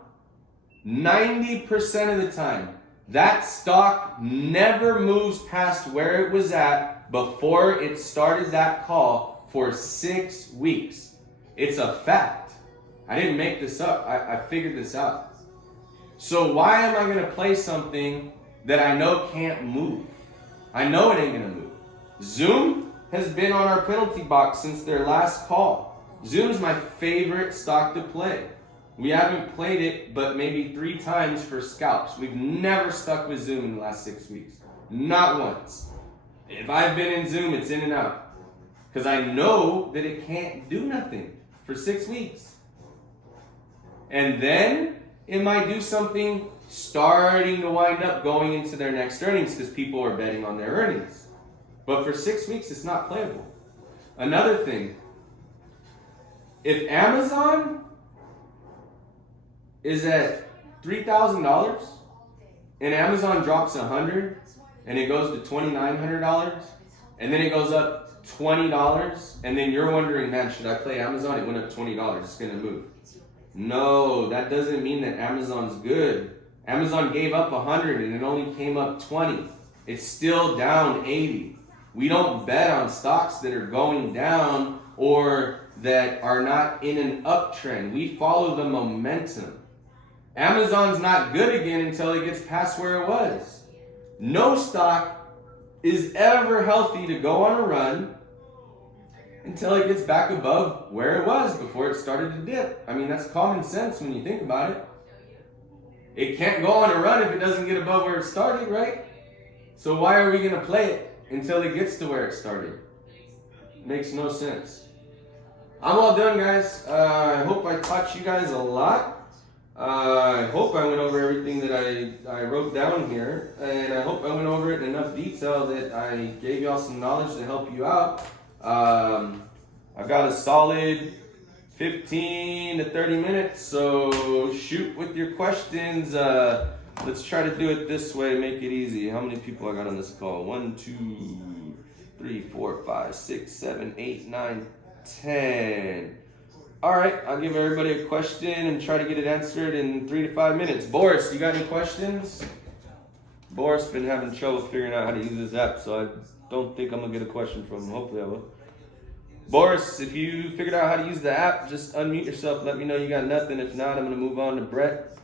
90% of the time, that stock never moves past where it was at before it started that call for 6 weeks. It's a fact. I didn't make this up. I figured this out. So why am I going to play something that I know can't move? I know it ain't going to move. Zoom has been on our penalty box since their last call. Zoom's my favorite stock to play. We haven't played it but maybe 3 times for scalps. We've never stuck with Zoom in the last 6 weeks. Not once. If I've been in Zoom, it's in and out. Because I know that it can't do nothing for 6 weeks. And then it might do something starting to wind up going into their next earnings because people are betting on their earnings. But for 6 weeks, it's not playable. Another thing, if Amazon is at $3,000 and Amazon drops $100 and it goes to $2,900 and then it goes up $20 and then you're wondering, man, should I play Amazon? It went up $20. It's going to move. No, that doesn't mean that Amazon's good. Amazon gave up 100 and it only came up 20. It's still down 80. We don't bet on stocks that are going down or that are not in an uptrend. We follow the momentum. Amazon's not good again until it gets past where it was. No stock is ever healthy to go on a run until it gets back above where it was before it started to dip. I mean, that's common sense when you think about it. It can't go on a run if it doesn't get above where it started, right? So why are we going to play it until it gets to where it started? Makes no sense. I'm all done, guys. I hope I taught you guys a lot. I hope I went over everything that I wrote down here, and I hope I went over it in enough detail that I gave y'all some knowledge to help you out. I've got a solid 15 to 30 minutes, so shoot with your questions. Let's try to do it this way, make it easy. How many people I got on this call? 1, 2, 3, 4, 5, 6, 7, 8, 9, 10. All right, I'll give everybody a question and try to get it answered in 3 to 5 minutes. Boris, you got any questions? Boris been having trouble figuring out how to use this app, so I don't think I'm gonna get a question from him. Hopefully I will. Boris, if you figured out how to use the app, just unmute yourself. Let me know you got nothing. If not, I'm gonna move on to Brett.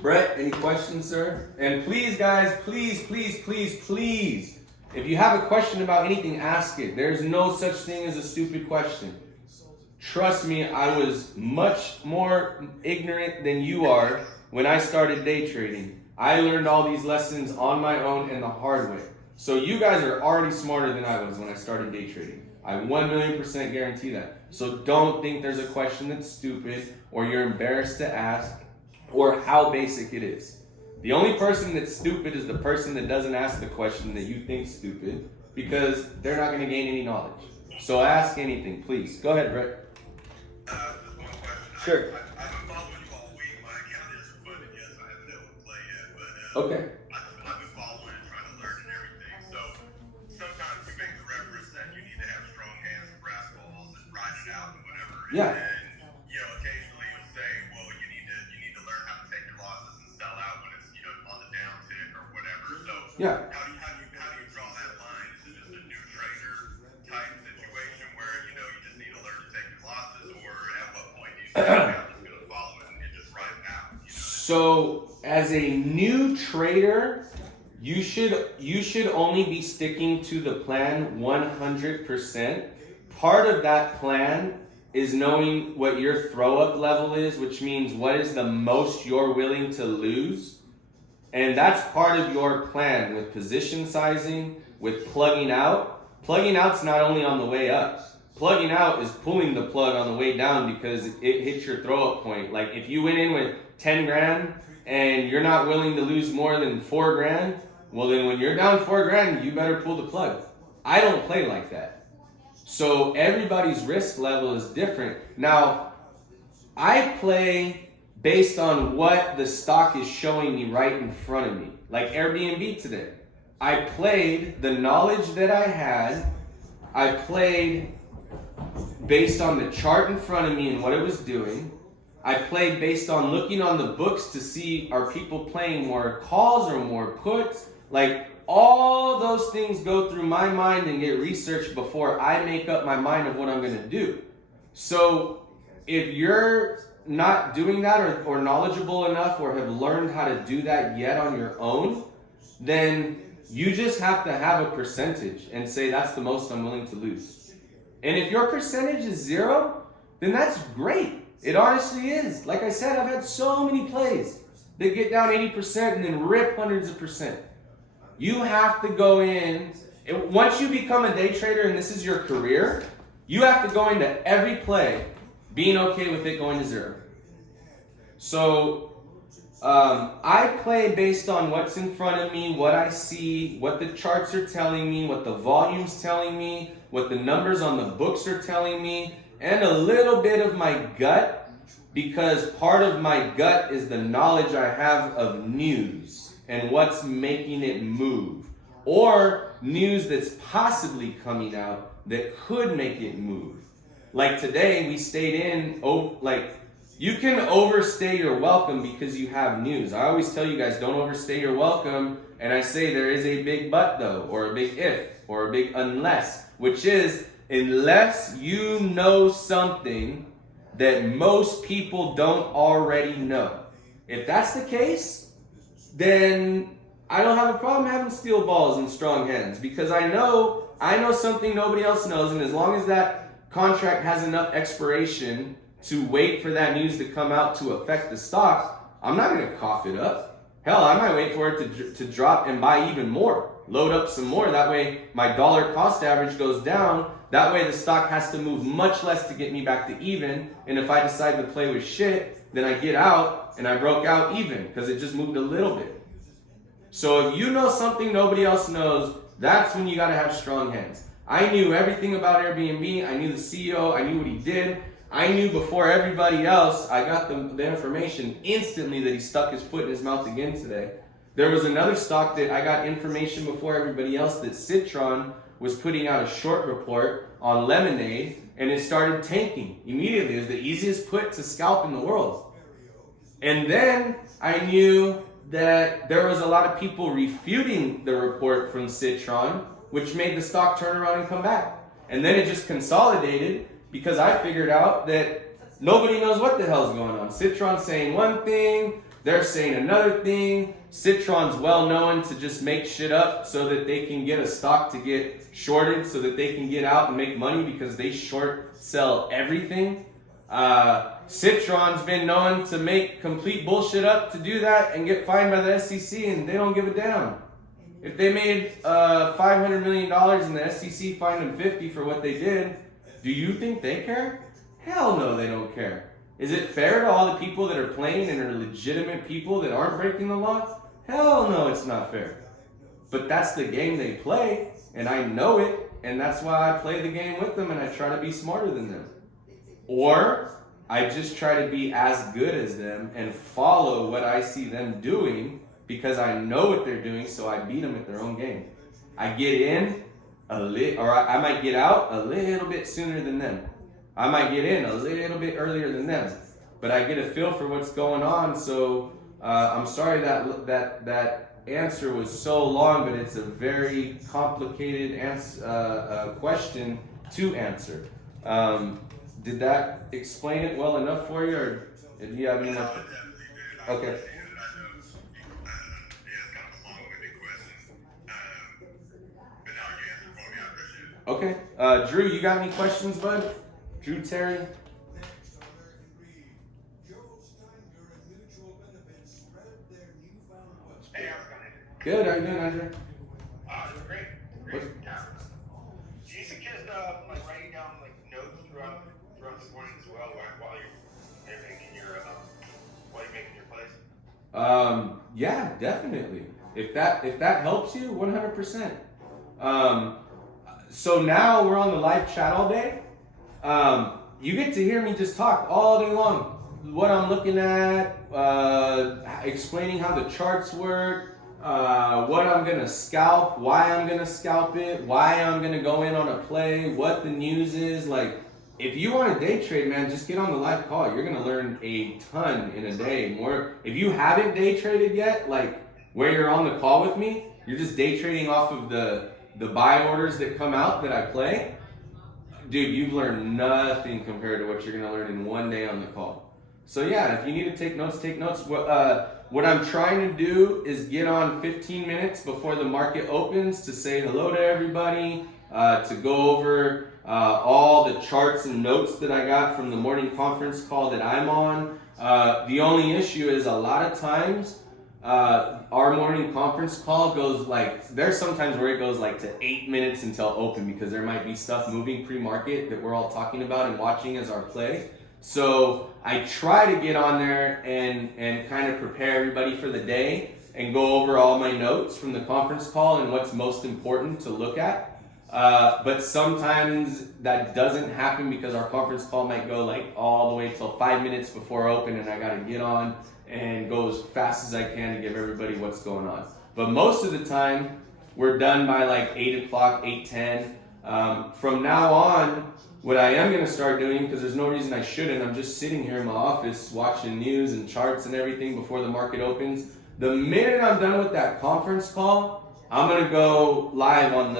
Brett, any questions, sir? And please, guys, please, if you have a question about anything, ask it. There's no such thing as a stupid question. Trust me, I was much more ignorant than you are when I started day trading. I learned all these lessons on my own and the hard way. So you guys are already smarter than I was when I started day trading. I 1,000,000% guarantee that. So don't think there's a question that's stupid or you're embarrassed to ask or how basic it is. The only person that's stupid is the person that doesn't ask the question that you think stupid because they're not going to gain any knowledge. So ask anything, please. Go ahead, Brett. Just one question. Sure. I've been following you all week. My account isn't funded yet, so I haven't been able to play yet. But Okay. I've been following and trying to learn and everything. So sometimes you make the reference that you need to have strong hands and brass balls and ride it out and whatever. Yeah. And occasionally you'll say, well, you need to learn how to take your losses and sell out when it's on the downtick or whatever. So Yeah. how do you draw that line? Is it just a new trader type situation where you just need to learn to take your losses, or at what point do you say, okay, I'm just going to follow it and just ride it out? So as a new trader, you should only be sticking to the plan 100%. Part of that plan is knowing what your throw up level is, which means what is the most you're willing to lose. And that's part of your plan with position sizing, with plugging out. Plugging out's not only on the way up. Plugging out is pulling the plug on the way down because it hits your throw up point. Like if you went in with 10 grand and you're not willing to lose more than 4 grand, well then when you're down 4 grand, you better pull the plug. I don't play like that. So everybody's risk level is different. Now, I play based on what the stock is showing me right in front of me. Like Airbnb today. I played the knowledge that I had. I played based on the chart in front of me and what it was doing. I played based on looking on the books to see are people playing more calls or more puts. Like all those things go through my mind and get researched before I make up my mind of what I'm going to do. So if you're not doing that or knowledgeable enough or have learned how to do that yet on your own, then you just have to have a percentage and say that's the most I'm willing to lose. And if your percentage is 0, then that's great. It honestly is. Like I said, I've had so many plays that get down 80% and then rip hundreds of percent. You have to go in, once you become a day trader and this is your career, you have to go into every play being okay with it going to 0. So I play based on what's in front of me, what I see, what the charts are telling me, what the volume's telling me, what the numbers on the books are telling me, and a little bit of my gut, because part of my gut is the knowledge I have of news and what's making it move, or news that's possibly coming out that could make it move. Like today, we stayed in, you can overstay your welcome because you have news. I always tell you guys, don't overstay your welcome, and I say there is a big but though, or a big if, or a big unless, which is unless you know something that most people don't already know. If that's the case, then I don't have a problem having steel balls and strong hands, because I know something nobody else knows, and as long as that contract has enough expiration to wait for that news to come out to affect the stock, I'm not going to cough it up. Hell, I might wait for it to drop and buy even more, load up some more. That way my dollar cost average goes down. That way the stock has to move much less to get me back to even. And if I decide to play with shit, then I get out and I broke out even because it just moved a little bit. So if you know something nobody else knows, that's when you got to have strong hands. I knew everything about Airbnb. I knew the CEO. I knew what he did. I knew before everybody else. I got the information instantly that he stuck his foot in his mouth again today. There was another stock that I got information before everybody else that Citron was putting out a short report on Lemonade, and it started tanking immediately. It was the easiest put to scalp in the world. And then I knew that there was a lot of people refuting the report from Citron, which made the stock turn around and come back. And then it just consolidated because I figured out that nobody knows what the hell's going on. Citron's saying one thing, they're saying another thing. Citron's well known to just make shit up so that they can get a stock to get shorted so that they can get out and make money because they short sell everything. Citron's been known to make complete bullshit up to do that and get fined by the SEC, and they don't give a damn. If they made $500 million and the SEC fined them 50 for what they did, do you think they care? Hell no, they don't care. Is it fair to all the people that are playing and are legitimate people that aren't breaking the law? Hell no, it's not fair. But that's the game they play, and I know it, and that's why I play the game with them and I try to be smarter than them. Or I just try to be as good as them and follow what I see them doing because I know what they're doing, so I beat them at their own game. I get in or I might get out a little bit sooner than them. I might get in a little bit earlier than them, but I get a feel for what's going on. So I'm sorry that answer was so long, but it's a very complicated question to answer. Did that explain it well enough for you, or do you have any more? Okay. Okay. Drew, you got any questions, bud? Drew Terry? Hey, how's it going? Good. How you doing, Andrew? Great. Do you suggest writing down notes throughout the morning as well while you're making your plays? Yeah, definitely. If that helps you, 100%. So now we're on the live chat all day. You get to hear me just talk all day long. What I'm looking at, explaining how the charts work, what I'm gonna scalp, why I'm gonna scalp it, why I'm gonna go in on a play, what the news is. Like, if you want to day trade, man, just get on the live call. You're gonna learn a ton in a day. More if you haven't day traded yet, like where you're on the call with me, you're just day trading off of the buy orders that come out that I play. dude, you've learned nothing compared to what you're gonna learn in one day on the call. So yeah, if you need to take notes, take notes. What I'm trying to do is get on 15 minutes before the market opens to say hello to everybody, to go over all the charts and notes that I got from the morning conference call that I'm on. The only issue is a lot of times our morning conference call goes like, there's sometimes where it goes like to 8 minutes until open because there might be stuff moving pre-market that we're all talking about and watching as our play. So I try to get on there and kind of prepare everybody for the day and go over all my notes from the conference call and what's most important to look at. But sometimes that doesn't happen because our conference call might go like all the way till 5 minutes before open and I got to get on and go as fast as I can to give everybody what's going on. But most of the time, we're done by like 8 o'clock, 8:10. From now on, what I am going to start doing, because there's no reason I shouldn't, I'm just sitting here in my office watching news and charts and everything before the market opens. The minute I'm done with that conference call, I'm going to go live on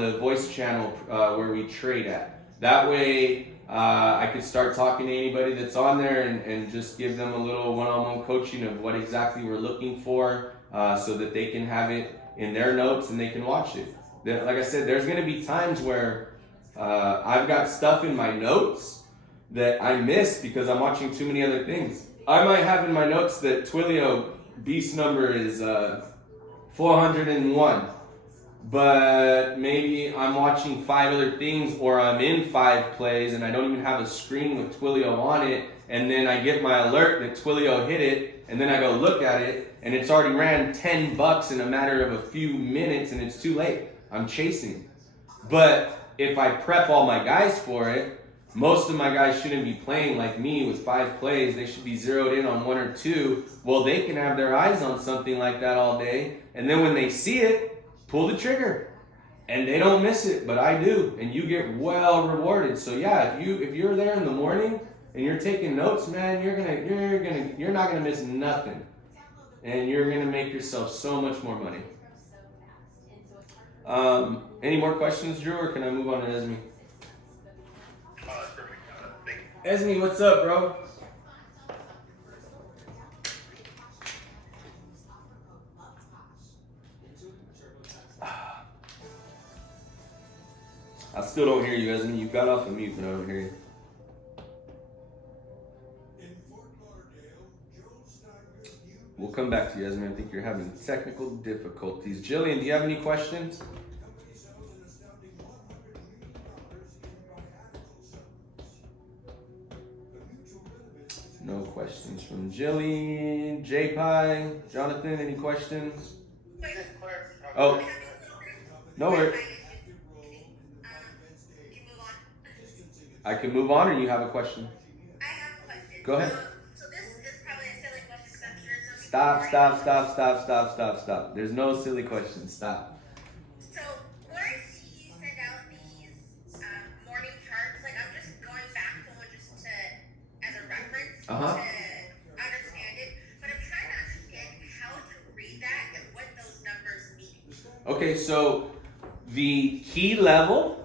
the voice channel where we trade at. That way, I could start talking to anybody that's on there and just give them a little one-on-one coaching of what exactly we're looking for so that they can have it in their notes and they can watch it. Like I said, there's going to be times where I've got stuff in my notes that I missed because I'm watching too many other things. I might have in my notes that Twilio beast number is 401. But maybe I'm watching 5 other things or I'm in 5 plays and I don't even have a screen with Twilio on it, and then I get my alert that Twilio hit it and then I go look at it and it's already ran $10 in a matter of a few minutes and it's too late. I'm chasing. But if I prep all my guys for it, most of my guys shouldn't be playing like me with 5 plays. They should be zeroed in on 1 or 2. Well, they can have their eyes on something like that all day, and then when they see it, pull the trigger, and they don't miss it, but I do, and you get well rewarded. So yeah, if you're there in the morning and you're taking notes, man, you're not gonna miss nothing, and you're gonna make yourself so much more money. Any more questions, Drew, or can I move on to Esme? That's perfect. Thank you. Esme, what's up, bro? I still don't hear you, Esme. You got off of mute, but I don't hear you. We'll come back to you, Esme. I think you're having technical difficulties. Jillian, do you have any questions? No questions from Jillian. J-Pie, Jonathan, any questions? Oh, no worries. I can move on, or you have a question? I have a question. Go ahead. So this is probably a silly question because I'm sure some people Stop. There's no silly questions. Stop. So when I see you send out these morning charts, like I'm just going back to one just to as a reference to understand it. But I'm trying to understand how to read that and what those numbers mean. Okay, so the key level,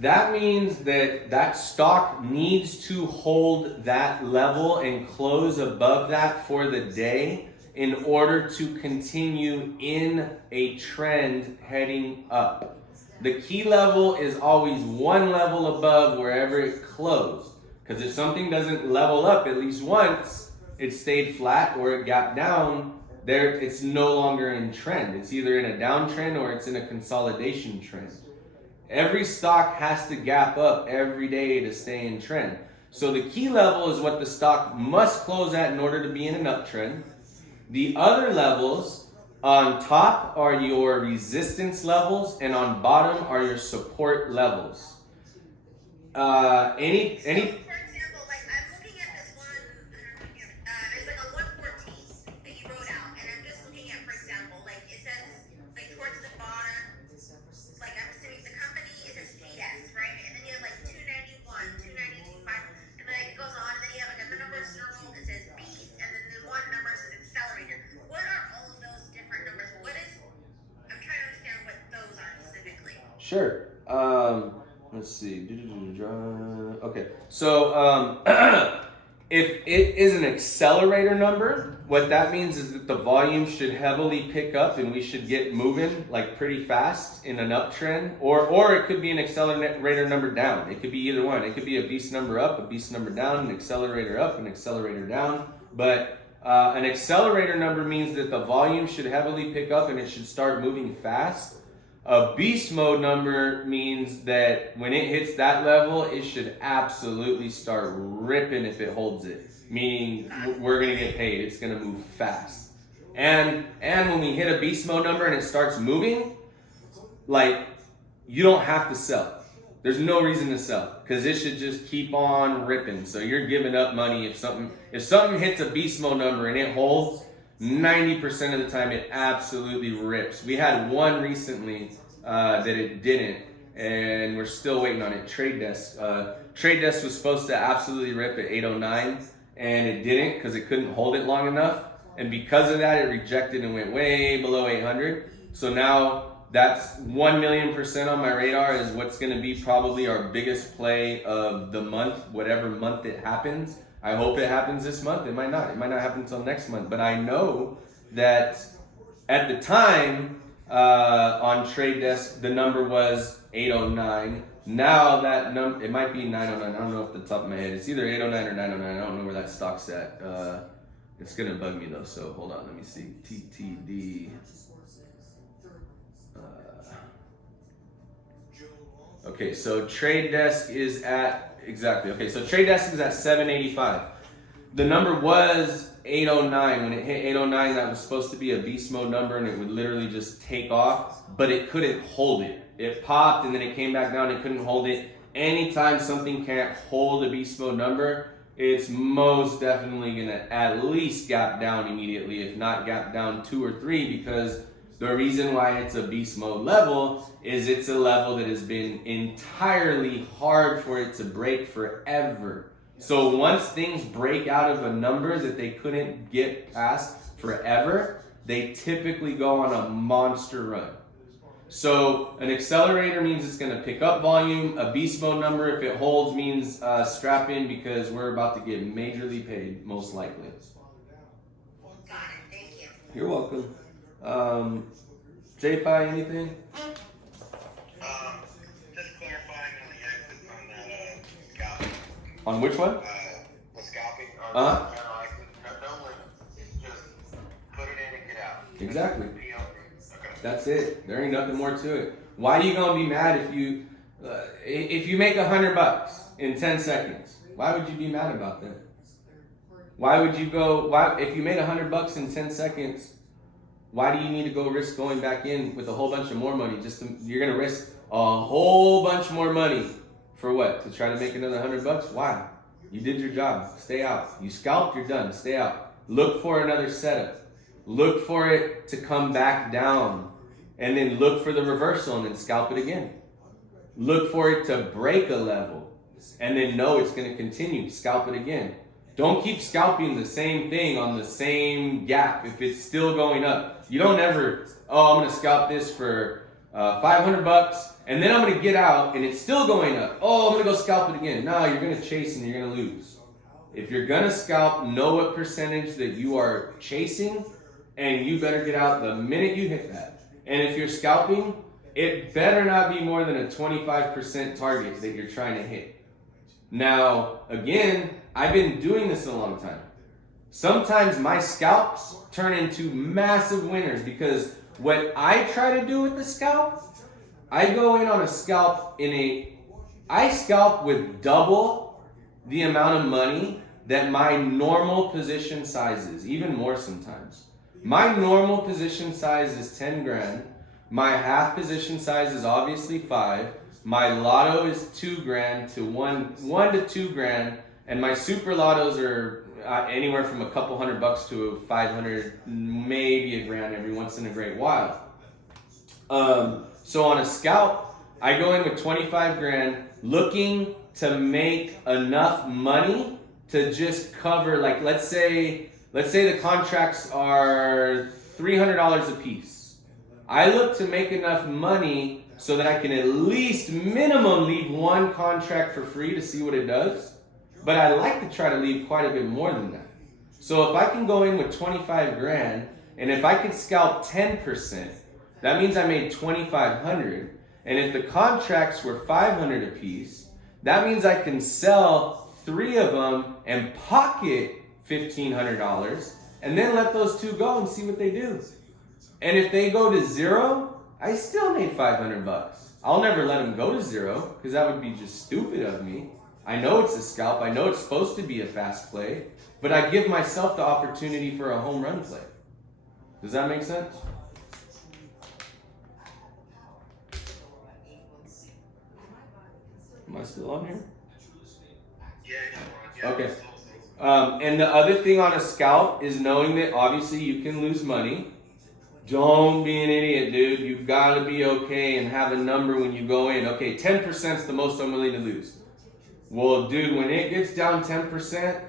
that means that stock needs to hold that level and close above that for the day in order to continue in a trend heading up. The key level is always one level above wherever it closed. Because if something doesn't level up at least once, it stayed flat or it gapped down, there it's no longer in trend. It's either in a downtrend or it's in a consolidation trend. Every stock has to gap up every day to stay in trend. So the key level is what the stock must close at in order to be in an uptrend. The other levels on top are your resistance levels and on bottom are your support levels. Any For example, like I'm looking at this one, it's like a 114 that you wrote out, and I'm just looking at, for example, like it says, like towards the bottom, like I'm assuming the company is a GS, right? And then you have like 291, 292, 5, and then it goes on, and then you have like a number circle that says beast, and then the one number says accelerator. What are all of those different numbers? I'm trying to understand what those are specifically. Sure. let's see. Okay, so if it is an accelerator number, what that means is that the volume should heavily pick up and we should get moving like pretty fast in an uptrend, or it could be an accelerator number down. It could be either one. It could be a beast number up, a beast number down, an accelerator up, an accelerator down. But an accelerator number means that the volume should heavily pick up and it should start moving fast. A beast mode number means that when it hits that level, it should absolutely start ripping if it holds it. Meaning we're gonna get paid. It's gonna move fast. And when we hit a beast mode number and it starts moving, like you don't have to sell. There's no reason to sell because it should just keep on ripping. So you're giving up money if something hits a beast mode number and it holds. 90% of the time, it absolutely rips. We had one recently that it didn't, and we're still waiting on it. Trade Desk. Trade Desk was supposed to absolutely rip at 809, and it didn't because it couldn't hold it long enough. And because of that, it rejected and went way below 800. So now that's 1,000,000% on my radar is what's going to be probably our biggest play of the month, whatever month it happens. I hope it happens this month. It might not. It might not happen until next month. But I know that at the time on Trade Desk, the number was 809. Now that number, it might be 909. I don't know off the top of my head. It's either 809 or 909. I don't know where that stock's at. It's going to bug me though. So hold on. Let me see. TTD. Okay, so Trade Desk is at, exactly. Okay, so Trade Desk is at 785. The number was 809. When it hit 809, that was supposed to be a beast mode number and it would literally just take off, but it couldn't hold it. It popped and then it came back down, it couldn't hold it. Anytime something can't hold a beast mode number, it's most definitely gonna at least gap down immediately, if not gap down 2 or 3, because the reason why it's a beast mode level is it's a level that has been entirely hard for it to break forever. So once things break out of a number that they couldn't get past forever, they typically go on a monster run. So an accelerator means it's going to pick up volume. A beast mode number, if it holds, means strap in because we're about to get majorly paid, most likely. Got it. Thank you. You're welcome. J-Pie, anything? Just clarifying on the exits on that scalping. On which one? The scalping. Uh-huh. No limits. Just put it in and get out. Exactly. PLD. Okay. That's it. There ain't nothing more to it. Why are you gonna be mad if you make $100 in 10 seconds? Why would you be mad about that? Why would you go? Why if you made $100 in 10 seconds? Why do you need to go risk going back in with a whole bunch of more money? You're gonna risk a whole bunch more money for what? To try to make another $100? Why? You did your job. Stay out. You scalped. You're done. Stay out. Look for another setup. Look for it to come back down, and then look for the reversal and then scalp it again. Look for it to break a level, and then know it's gonna continue. Scalp it again. Don't keep scalping the same thing on the same gap if it's still going up. You don't ever, I'm going to scalp this for $500 and then I'm going to get out and it's still going up. I'm going to go scalp it again. No, you're going to chase and you're going to lose. If you're going to scalp, know what percentage that you are chasing and you better get out the minute you hit that. And if you're scalping, it better not be more than a 25% target that you're trying to hit. Now, again, I've been doing this a long time. Sometimes my scalps turn into massive winners because what I try to do with the scalp, I go in on a scalp I scalp with double the amount of money that my normal position size is, even more sometimes. My normal position size is 10 grand. My half position size is obviously 5. My lotto is 2 grand to 1 to 2 grand. And my super lottos are anywhere from a couple $100 to 500, maybe a grand every once in a great while. So on a scalp, I go in with 25 grand looking to make enough money to just cover, like let's say the contracts are $300 a piece. I look to make enough money so that I can at least minimum leave one contract for free to see what it does. But I like to try to leave quite a bit more than that. So if I can go in with 25 grand, and if I could scalp 10%, that means I made 2,500. And if the contracts were 500 apiece, that means I can sell 3 of them and pocket $1,500, and then let those 2 go and see what they do. And if they go to 0, I still made 500 bucks. I'll never let them go to 0 because that would be just stupid of me. I know it's a scalp. I know it's supposed to be a fast play, but I give myself the opportunity for a home run play. Does that make sense? Am I still on here? Yeah. Okay. And the other thing on a scalp is knowing that obviously you can lose money. Don't be an idiot, dude. You've got to be okay and have a number when you go in. Okay, 10% is the most I'm willing to lose. Well, dude, when it gets down 10%,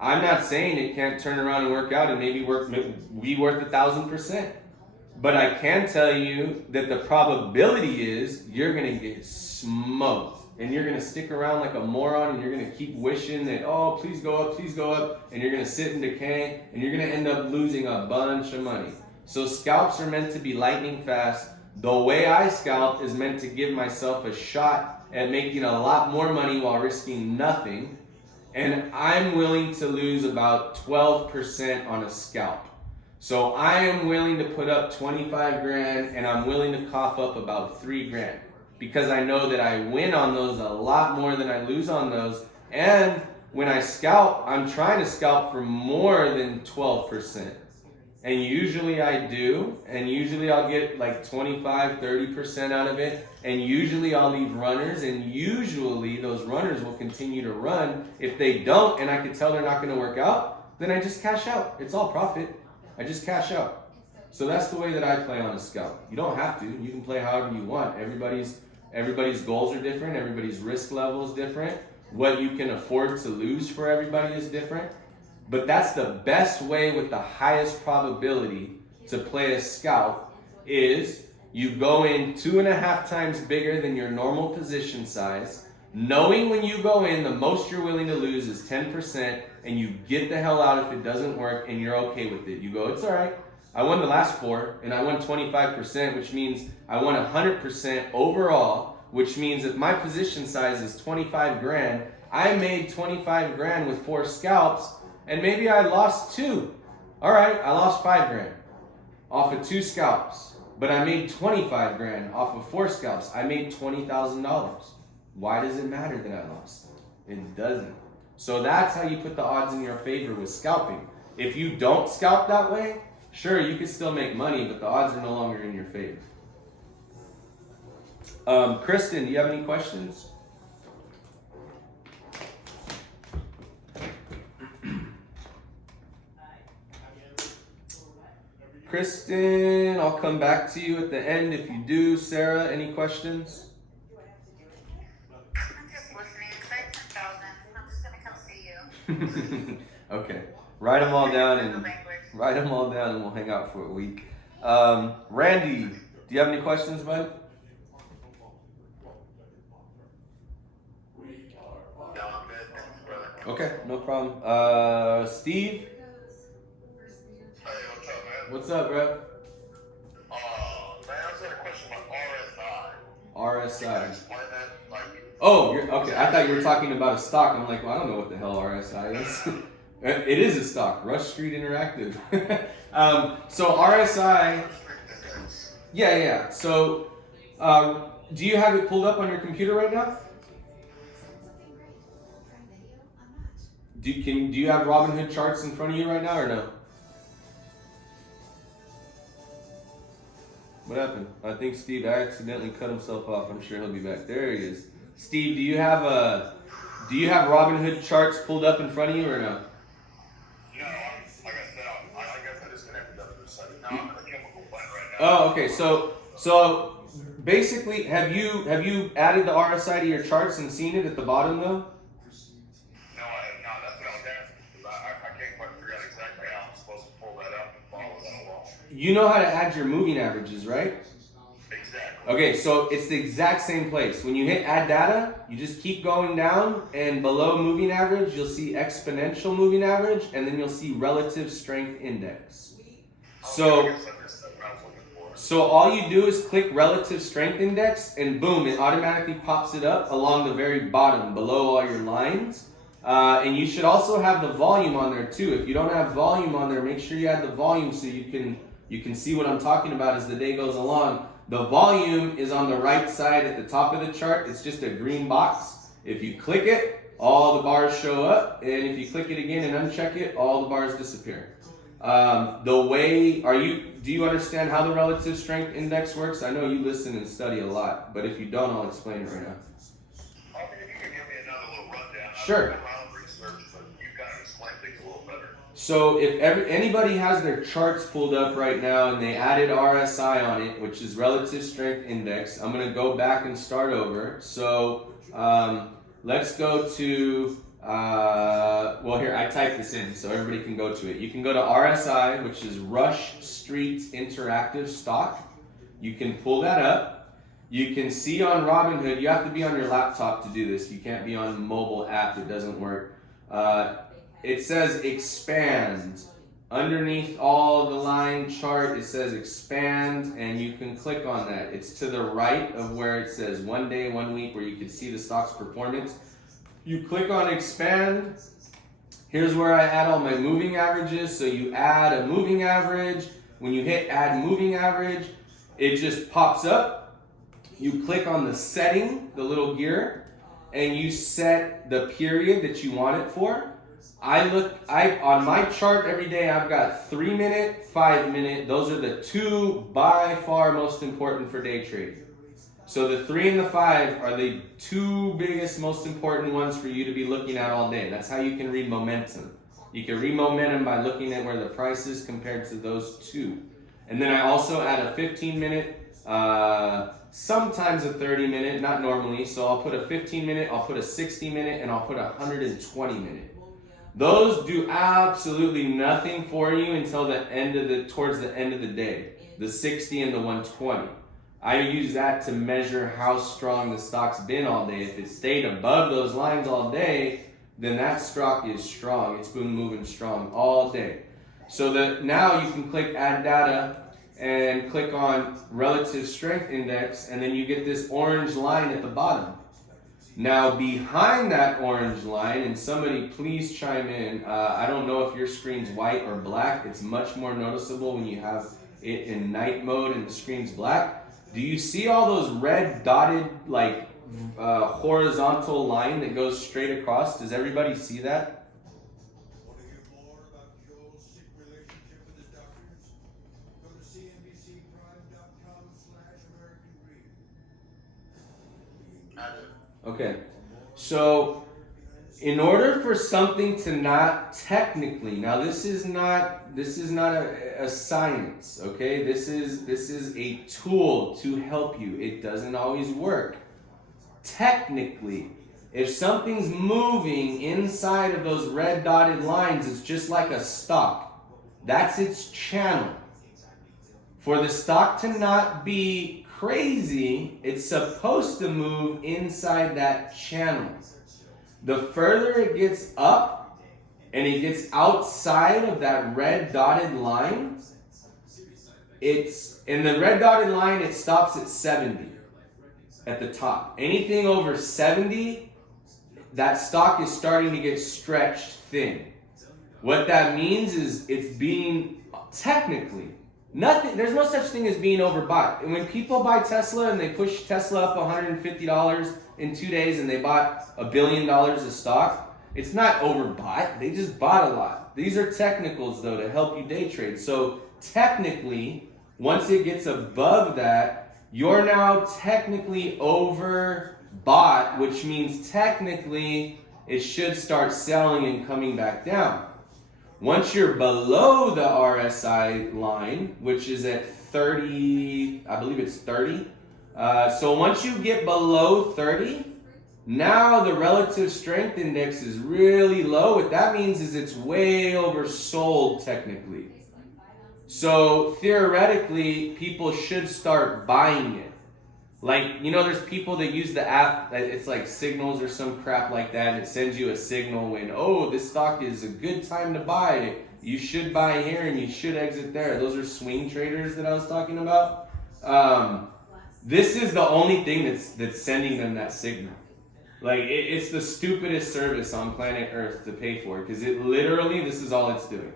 I'm not saying it can't turn around and work out and maybe be worth 1,000%. But I can tell you that the probability is you're going to get smoked. And you're going to stick around like a moron and you're going to keep wishing that, oh, please go up. And you're going to sit in decay and you're going to end up losing a bunch of money. So scalps are meant to be lightning fast. The way I scalp is meant to give myself a shot at making a lot more money while risking nothing. And I'm willing to lose about 12% on a scalp. So I am willing to put up 25 grand and I'm willing to cough up about 3 grand. Because I know that I win on those a lot more than I lose on those. And when I scalp, I'm trying to scalp for more than 12%. And usually I do. And usually I'll get like 25, 30% out of it. And usually I'll leave runners. And usually those runners will continue to run. If they don't, and I can tell they're not going to work out, then I just cash out. It's all profit. I just cash out. So that's the way that I play on a scalp. You don't have to. You can play however you want. Everybody's goals are different. Everybody's risk level is different. What you can afford to lose for everybody is different. But that's the best way with the highest probability to play a scalp is you go in 2.5 times bigger than your normal position size, knowing when you go in the most you're willing to lose is 10%, and you get the hell out if it doesn't work and you're okay with it. You go, it's all right. I won the last 4 and I won 25%, which means I won 100% overall, which means if my position size is 25 grand, I made 25 grand with 4 scalps and maybe I lost 2. All right, I lost 5 grand off of 2 scalps, but I made 25 grand off of 4 scalps. I made $20,000. Why does it matter that I lost? It doesn't. So that's how you put the odds in your favor with scalping. If you don't scalp that way, sure, you can still make money, but the odds are no longer in your favor. Kristen, do you have any questions? Kristen, I'll come back to you at the end if you do. Sarah, any questions? I'm just listening. It's like 10,000. I'm just gonna come see you. Okay. Write them all down and we'll hang out for a week. Randy, do you have any questions, bud? No, I'm good. Thanks, brother. Okay, no problem. Steve, Hey, what's up, man? what's up, bro? Man, I just had a question about RSI. Can you RSI. explain that? Like, Oh, okay. I thought you were talking about a stock. I'm like, well, I don't know what the hell RSI is. It is a stock, Rush Street Interactive. So RSI, yeah. So, do you have it pulled up on your computer right now? Do you have Robinhood charts in front of you right now or no? What happened? I think Steve accidentally cut himself off. I'm sure he'll be back. There he is. Steve, do you have Robinhood charts pulled up in front of you or no? no, like I said, I guess I disconnected that for a second. Now I'm in a chemical plant right now. Oh, okay. So basically, have you added the RSI to your charts and seen it at the bottom though? No, I have not. That's what I was asking. Because I can't quite figure out exactly how I'm supposed to pull that up and follow that along. You know how to add your moving averages, right? Exactly. Okay, so it's the exact same place. When you hit add data, you just keep going down, and below moving average, you'll see exponential moving average, and then you'll see relative strength index. So, so all you do is click relative strength index, and boom, it automatically pops it up along the very bottom, below all your lines. And you should also have the volume on there too. If you don't have volume on there, make sure you add the volume so you can see what I'm talking about as the day goes along. The volume is on the right side at the top of the chart. It's just a green box. If you click it, all the bars show up, and if you click it again and uncheck it, all the bars disappear. Do you understand how the relative strength index works? I know you listen and study a lot, but if you don't, I'll explain it right now. I mean, if you could give me another little rundown. Sure. I've research, but you kind of explain things a little better. So if anybody has their charts pulled up right now and they added RSI on it, which is relative strength index, I'm going to go back and start over. So let's go to, well here, I typed this in so everybody can go to it. You can go to RSI, which is Rush Street Interactive Stock. You can pull that up. You can see on Robinhood, you have to be on your laptop to do this. You can't be on a mobile app, it doesn't work. It says expand. Underneath all the line chart, it says expand, and you can click on that. It's to the right of where it says 1 day, 1 week, where you can see the stock's performance. You click on expand. Here's where I add all my moving averages. So you add a moving average. When you hit add moving average, it just pops up. You click on the setting, the little gear, and you set the period that you want it for. On my chart every day, I've got 3 minute, 5 minute. Those are the two by far most important for day trading. So the 3 and the 5 are the two biggest, most important ones for you to be looking at all day. That's how you can read momentum. You can read momentum by looking at where the price is compared to those two. And then I also add a 15 minute, sometimes a 30 minute, not normally. So I'll put a 15 minute, I'll put a 60 minute, and I'll put a 120 minute. Those do absolutely nothing for you until towards the end of the day, the 60 and the 120. I use that to measure how strong the stock's been all day. If it stayed above those lines all day, then that stock is strong. It's been moving strong all day. So now you can click add data and click on relative strength index, and then you get this orange line at the bottom. Now behind that orange line, and somebody please chime in, I don't know if your screen's white or black. It's much more noticeable when you have it in night mode and the screen's black. Do you see all those red dotted horizontal line that goes straight across? Does everybody see that? Want to hear more about Joel's sick relationship with his doctors? Go to cnbcprime.com/American Dream. Okay, so in order for something to not technically, now this is not a science, okay? This is a tool to help you. It doesn't always work. Technically, if something's moving inside of those red dotted lines, it's just like a stock. That's its channel. For the stock to not be crazy, it's supposed to move inside that channel. The further it gets up and it gets outside of that red dotted line, in the red dotted line, it stops at 70 at the top. Anything over 70, that stock is starting to get stretched thin. What that means is it's being technically there's no such thing as being overbought. And when people buy Tesla and they push Tesla up $150 in 2 days and they bought $1 billion of stock, it's not overbought. They just bought a lot. These are technicals though to help you day trade. So technically, once it gets above that, you're now technically overbought, which means technically it should start selling and coming back down. Once you're below the RSI line, which is at 30, I believe it's 30. So once you get below 30, now the relative strength index is really low. What that means is it's way oversold technically. So theoretically, people should start buying it. Like, there's people that use the app, it's like Signals or some crap like that, and it sends you a signal when, oh, this stock is a good time to buy. You should buy here and you should exit there. Those are swing traders that I was talking about. This is the only thing that's sending them that signal. Like, it's the stupidest service on planet Earth to pay for, because it literally, this is all it's doing.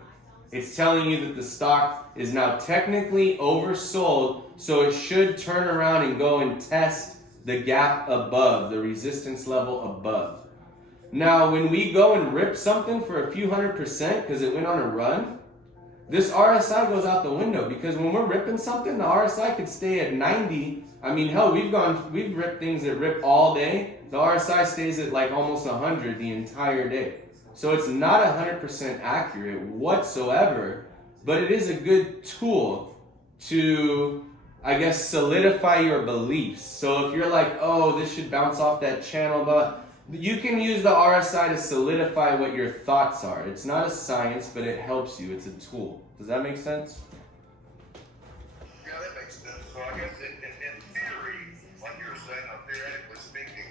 It's telling you that the stock is now technically oversold, so it should turn around and go and test the gap above, the resistance level above. Now, when we go and rip something for a few 100% because it went on a run, this RSI goes out the window, because when we're ripping something, the RSI could stay at 90. I mean, hell, we've ripped things that rip all day. The RSI stays at like almost 100 the entire day. So it's not 100% accurate whatsoever, but it is a good tool to, I guess, solidify your beliefs. So if you're like, oh, this should bounce off that channel, but you can use the RSI to solidify what your thoughts are. It's not a science, but it helps you. It's a tool. Does that make sense? Yeah, that makes sense. So I guess in theory, like you were saying, theoretically speaking,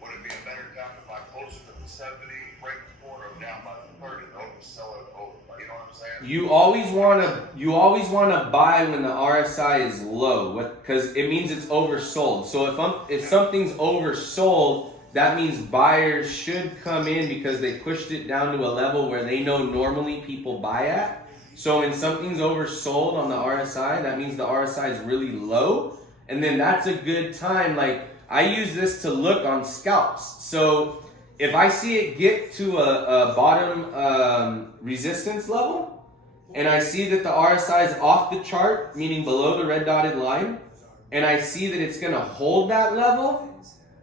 would it be a better time to buy closer to the 70, break the corner down by the 30, and open sell it over? You know what I'm saying? You always want to buy when the RSI is low, because it means it's oversold. So if something's oversold, that means buyers should come in because they pushed it down to a level where they know normally people buy at. So when something's oversold on the RSI, that means the RSI is really low, and then that's a good time. Like, I use this to look on scalps. So if I see it get to a bottom resistance level, and I see that the RSI is off the chart, meaning below the red dotted line, and I see that it's going to hold that level,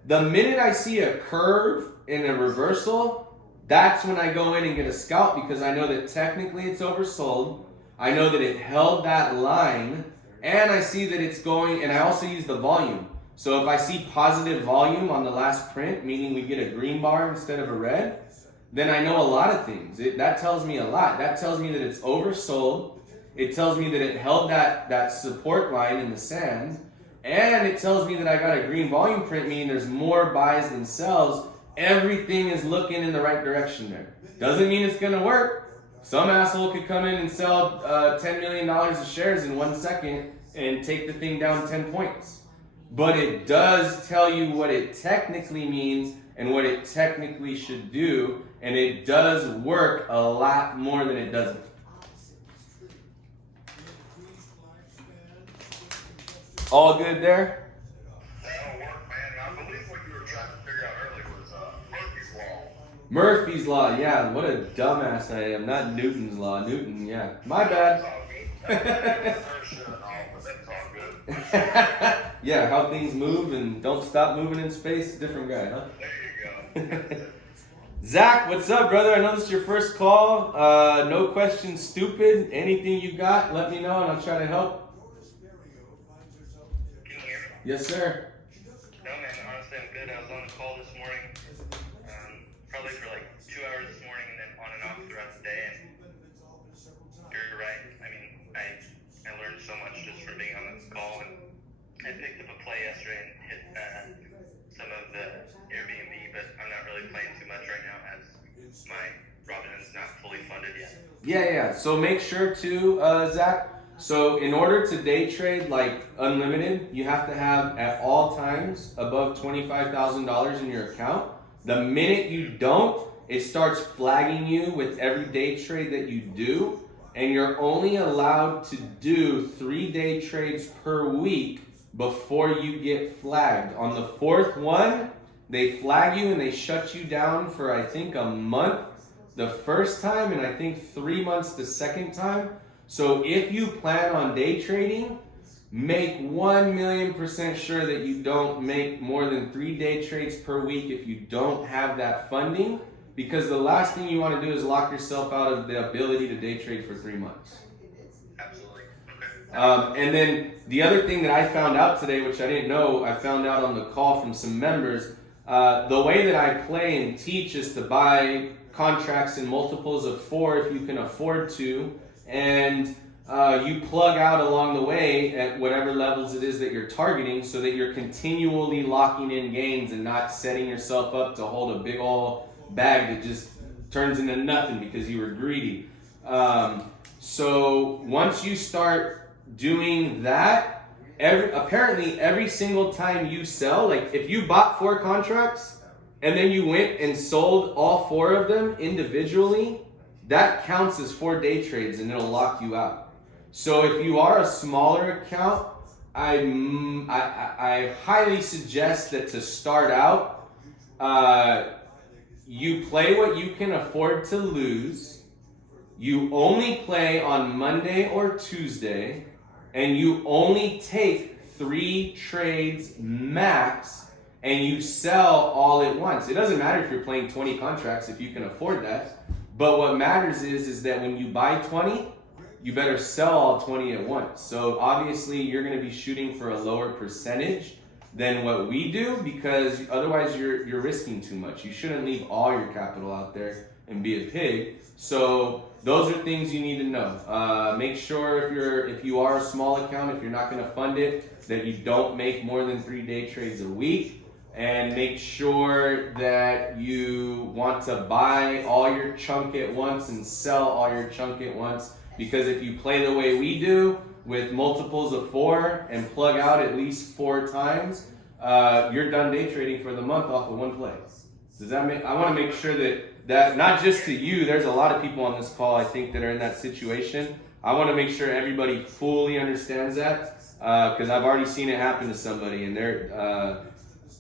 the minute I see a curve in a reversal, that's when I go in and get a scalp, because I know that technically it's oversold. I know that it held that line, and I see that it's going, and I also use the volume. So if I see positive volume on the last print, meaning we get a green bar instead of a red, then I know a lot of things. That tells me a lot. That tells me that it's oversold. It tells me that it held that support line in the sand. And it tells me that I got a green volume print, meaning there's more buys than sells. Everything is looking in the right direction there. Doesn't mean it's going to work. Some asshole could come in and sell $10 million of shares in 1 second and take the thing down 10 points. But it does tell you what it technically means and what it technically should do. And it does work a lot more than it doesn't. All good there? That'll work, man. And I believe what you were trying to figure out earlier was Murphy's Law. Murphy's Law, yeah. What a dumbass I am. Not Newton's Law. Newton, yeah. My bad. Yeah, how things move and don't stop moving in space. Different guy, huh? There you go. Zach, what's up, brother? I know this is your first call. No questions stupid. Anything you got, let me know and I'll try to help. Can you hear me? Yes, sir. No, man. Honestly, I'm good. I was on the call this morning, probably for like 2 hours this morning, and then on and off throughout the day. And you're right. I mean, I learned so much just from being on this call, and I picked up a play yesterday and hit some of the Airbnb, but I'm not really playing too much right now as my Robinhood's not fully funded yet. Yeah. So make sure to, Zach. So in order to day trade like unlimited, you have to have at all times above $25,000 in your account. The minute you don't, it starts flagging you with every day trade that you do. And you're only allowed to do 3 day trades per week before you get flagged. On the 4th one, they flag you and they shut you down for, I think, a month the first time, and I think 3 months the second time. So if you plan on day trading, make 1,000,000% sure that you don't make more than 3 day trades per week if you don't have that funding, because the last thing you want to do is lock yourself out of the ability to day trade for 3 months. Absolutely. And then the other thing that I found out today, which I didn't know, I found out on the call from some members, the way that I play and teach is to buy contracts in multiples of 4 if you can afford to. And you plug out along the way at whatever levels it is that you're targeting, so that you're continually locking in gains and not setting yourself up to hold a big old bag that just turns into nothing because you were greedy. So once you start doing that, apparently every single time you sell, like if you bought 4 contracts and then you went and sold all 4 of them individually, that counts as 4 day trades and it'll lock you out. So if you are a smaller account, I highly suggest that to start out, you play what you can afford to lose. You only play on Monday or Tuesday, and you only take 3 trades max, and you sell all at once. It doesn't matter if you're playing 20 contracts if you can afford that. But what matters is that when you buy 20, you better sell all 20 at once. So obviously you're going to be shooting for a lower percentage than what we do, because otherwise you're risking too much. You shouldn't leave all your capital out there and be a pig. So those are things you need to know. Make sure if you are a small account, if you're not going to fund it, that you don't make more than 3 day trades a week. And make sure that you want to buy all your chunk at once and sell all your chunk at once. Because if you play the way we do, with multiples of 4 and plug out at least 4 times, you're done day trading for the month off of 1 play. Does that make? I want to make sure that not just to you, there's a lot of people on this call I think that are in that situation. I want to make sure everybody fully understands that, because I've already seen it happen to somebody, and they're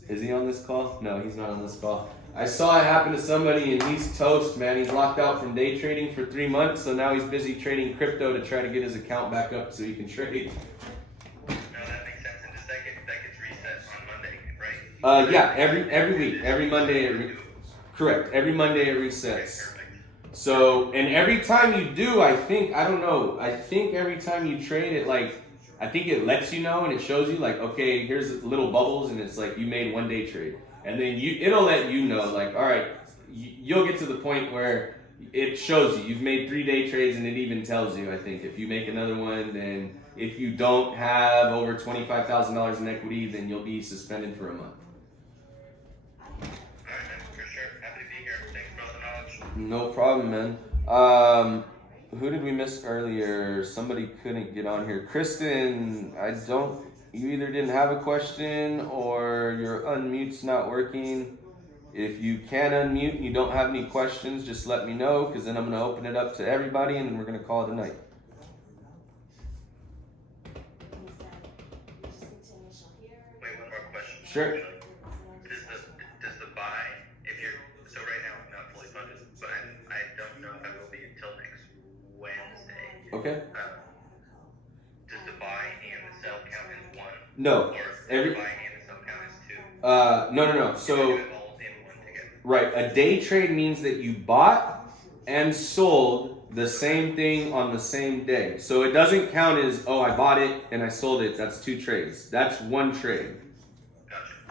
is he on this call? No, he's not on this call. I saw it happen to somebody and he's toast, man. He's locked out from day trading for 3 months, so now he's busy trading crypto to try to get his account back up so he can trade. No, that makes sense. And that gets reset on Monday, right? Yeah, every week, every Monday. Correct. Every Monday it resets. Okay, So, and every time you do, I think every time you trade it, I think it lets you know and it shows you like, okay, here's little bubbles and it's like you made 1 day trade. And then it'll let you know, like, all right, you'll get to the point where it shows you you've made 3 day trades, and it even tells you, I think, if you make another one, then if you don't have over $25,000 in equity, then you'll be suspended for a month. Alright, man, for sure. Happy to be here. Thanks for all the knowledge. No problem, man. Who did we miss earlier? Somebody couldn't get on here. Kristen, you either didn't have a question or your unmute's not working. If you can unmute and you don't have any questions, just let me know, because then I'm going to open it up to everybody and then we're going to call it a night. Wait, one more question. Sure. Does the buy, so right now I'm not fully funded, but I don't know if I will be until next Wednesday. Okay. Does the buy and the sell count as one? No. Or the buy and the sell count as 2? No. So, Do it all in one together? right, a day trade means that you bought and sold the same thing on the same day. So it doesn't count as, oh, I bought it and I sold it. That's 2 trades. That's 1 trade. Gotcha.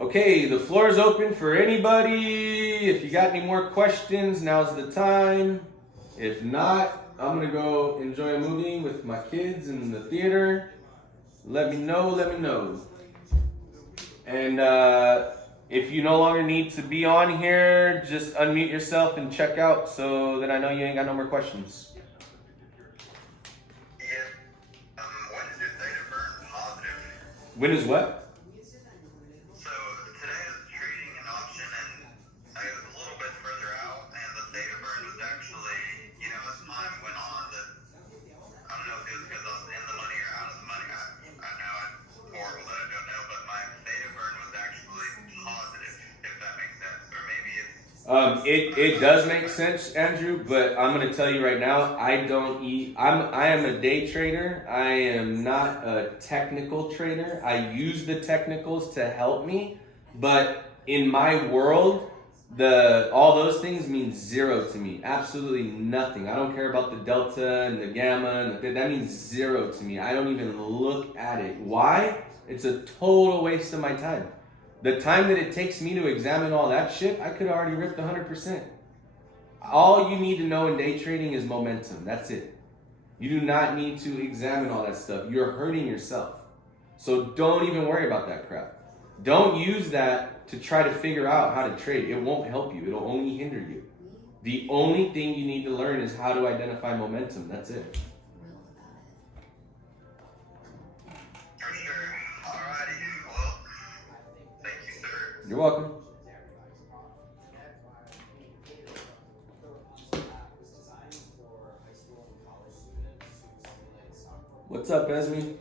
Okay, the floor is open for anybody. If you got any more questions, now's the time. If not, I'm gonna go enjoy a movie with my kids in the theater. Let me know. And if you no longer need to be on here, just unmute yourself and check out so that I know you ain't got no more questions. Yeah. When is your theta burn positive? When is what? So today I was trading an option and I was a little bit further out, and the theta burn was actually, as time went on, I don't know if it was because I was in the money or out of the money. I know it's horrible that I don't know, but my theta burn was actually positive, if that makes sense. Or maybe it's It does make sense, Andrew, but I'm gonna tell you right now, I am a day trader. I am not a technical trader. I use the technicals to help me, but in my world, all those things mean 0 to me. Absolutely nothing. I don't care about the delta and the gamma, and that means 0 to me. I don't even look at it. Why? It's a total waste of my time. The time that it takes me to examine all that shit, I could have already ripped 100%. All you need to know in day trading is momentum. That's it. You do not need to examine all that stuff. You're hurting yourself. So don't even worry about that crap. Don't use that to try to figure out how to trade. It won't help you. It'll only hinder you. The only thing you need to learn is how to identify momentum. That's it. For sure. Alrighty. Well, thank you, sir. You're welcome. What's up, Esme?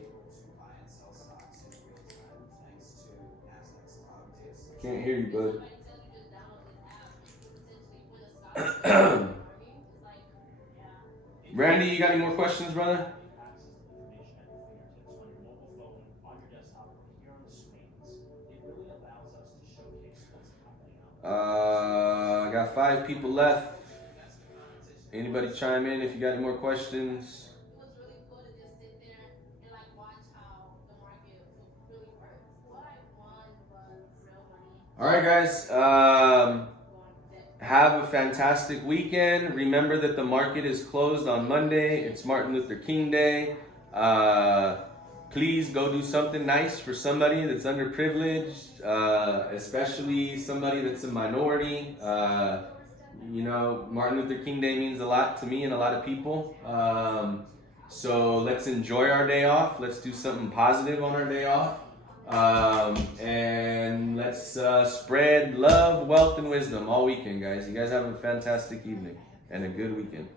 Can't hear you, bud. Randy, you got any more questions, brother? I got 5 people left. Anybody chime in if you got any more questions? All right, guys. Have a fantastic weekend. Remember that the market is closed on Monday. It's Martin Luther King Day. Please go do something nice for somebody that's underprivileged, especially somebody that's a minority. Martin Luther King Day means a lot to me and a lot of people. So let's enjoy our day off. Let's do something positive on our day off. And let's spread love, wealth, and wisdom all weekend, guys. You guys have a fantastic evening and a good weekend.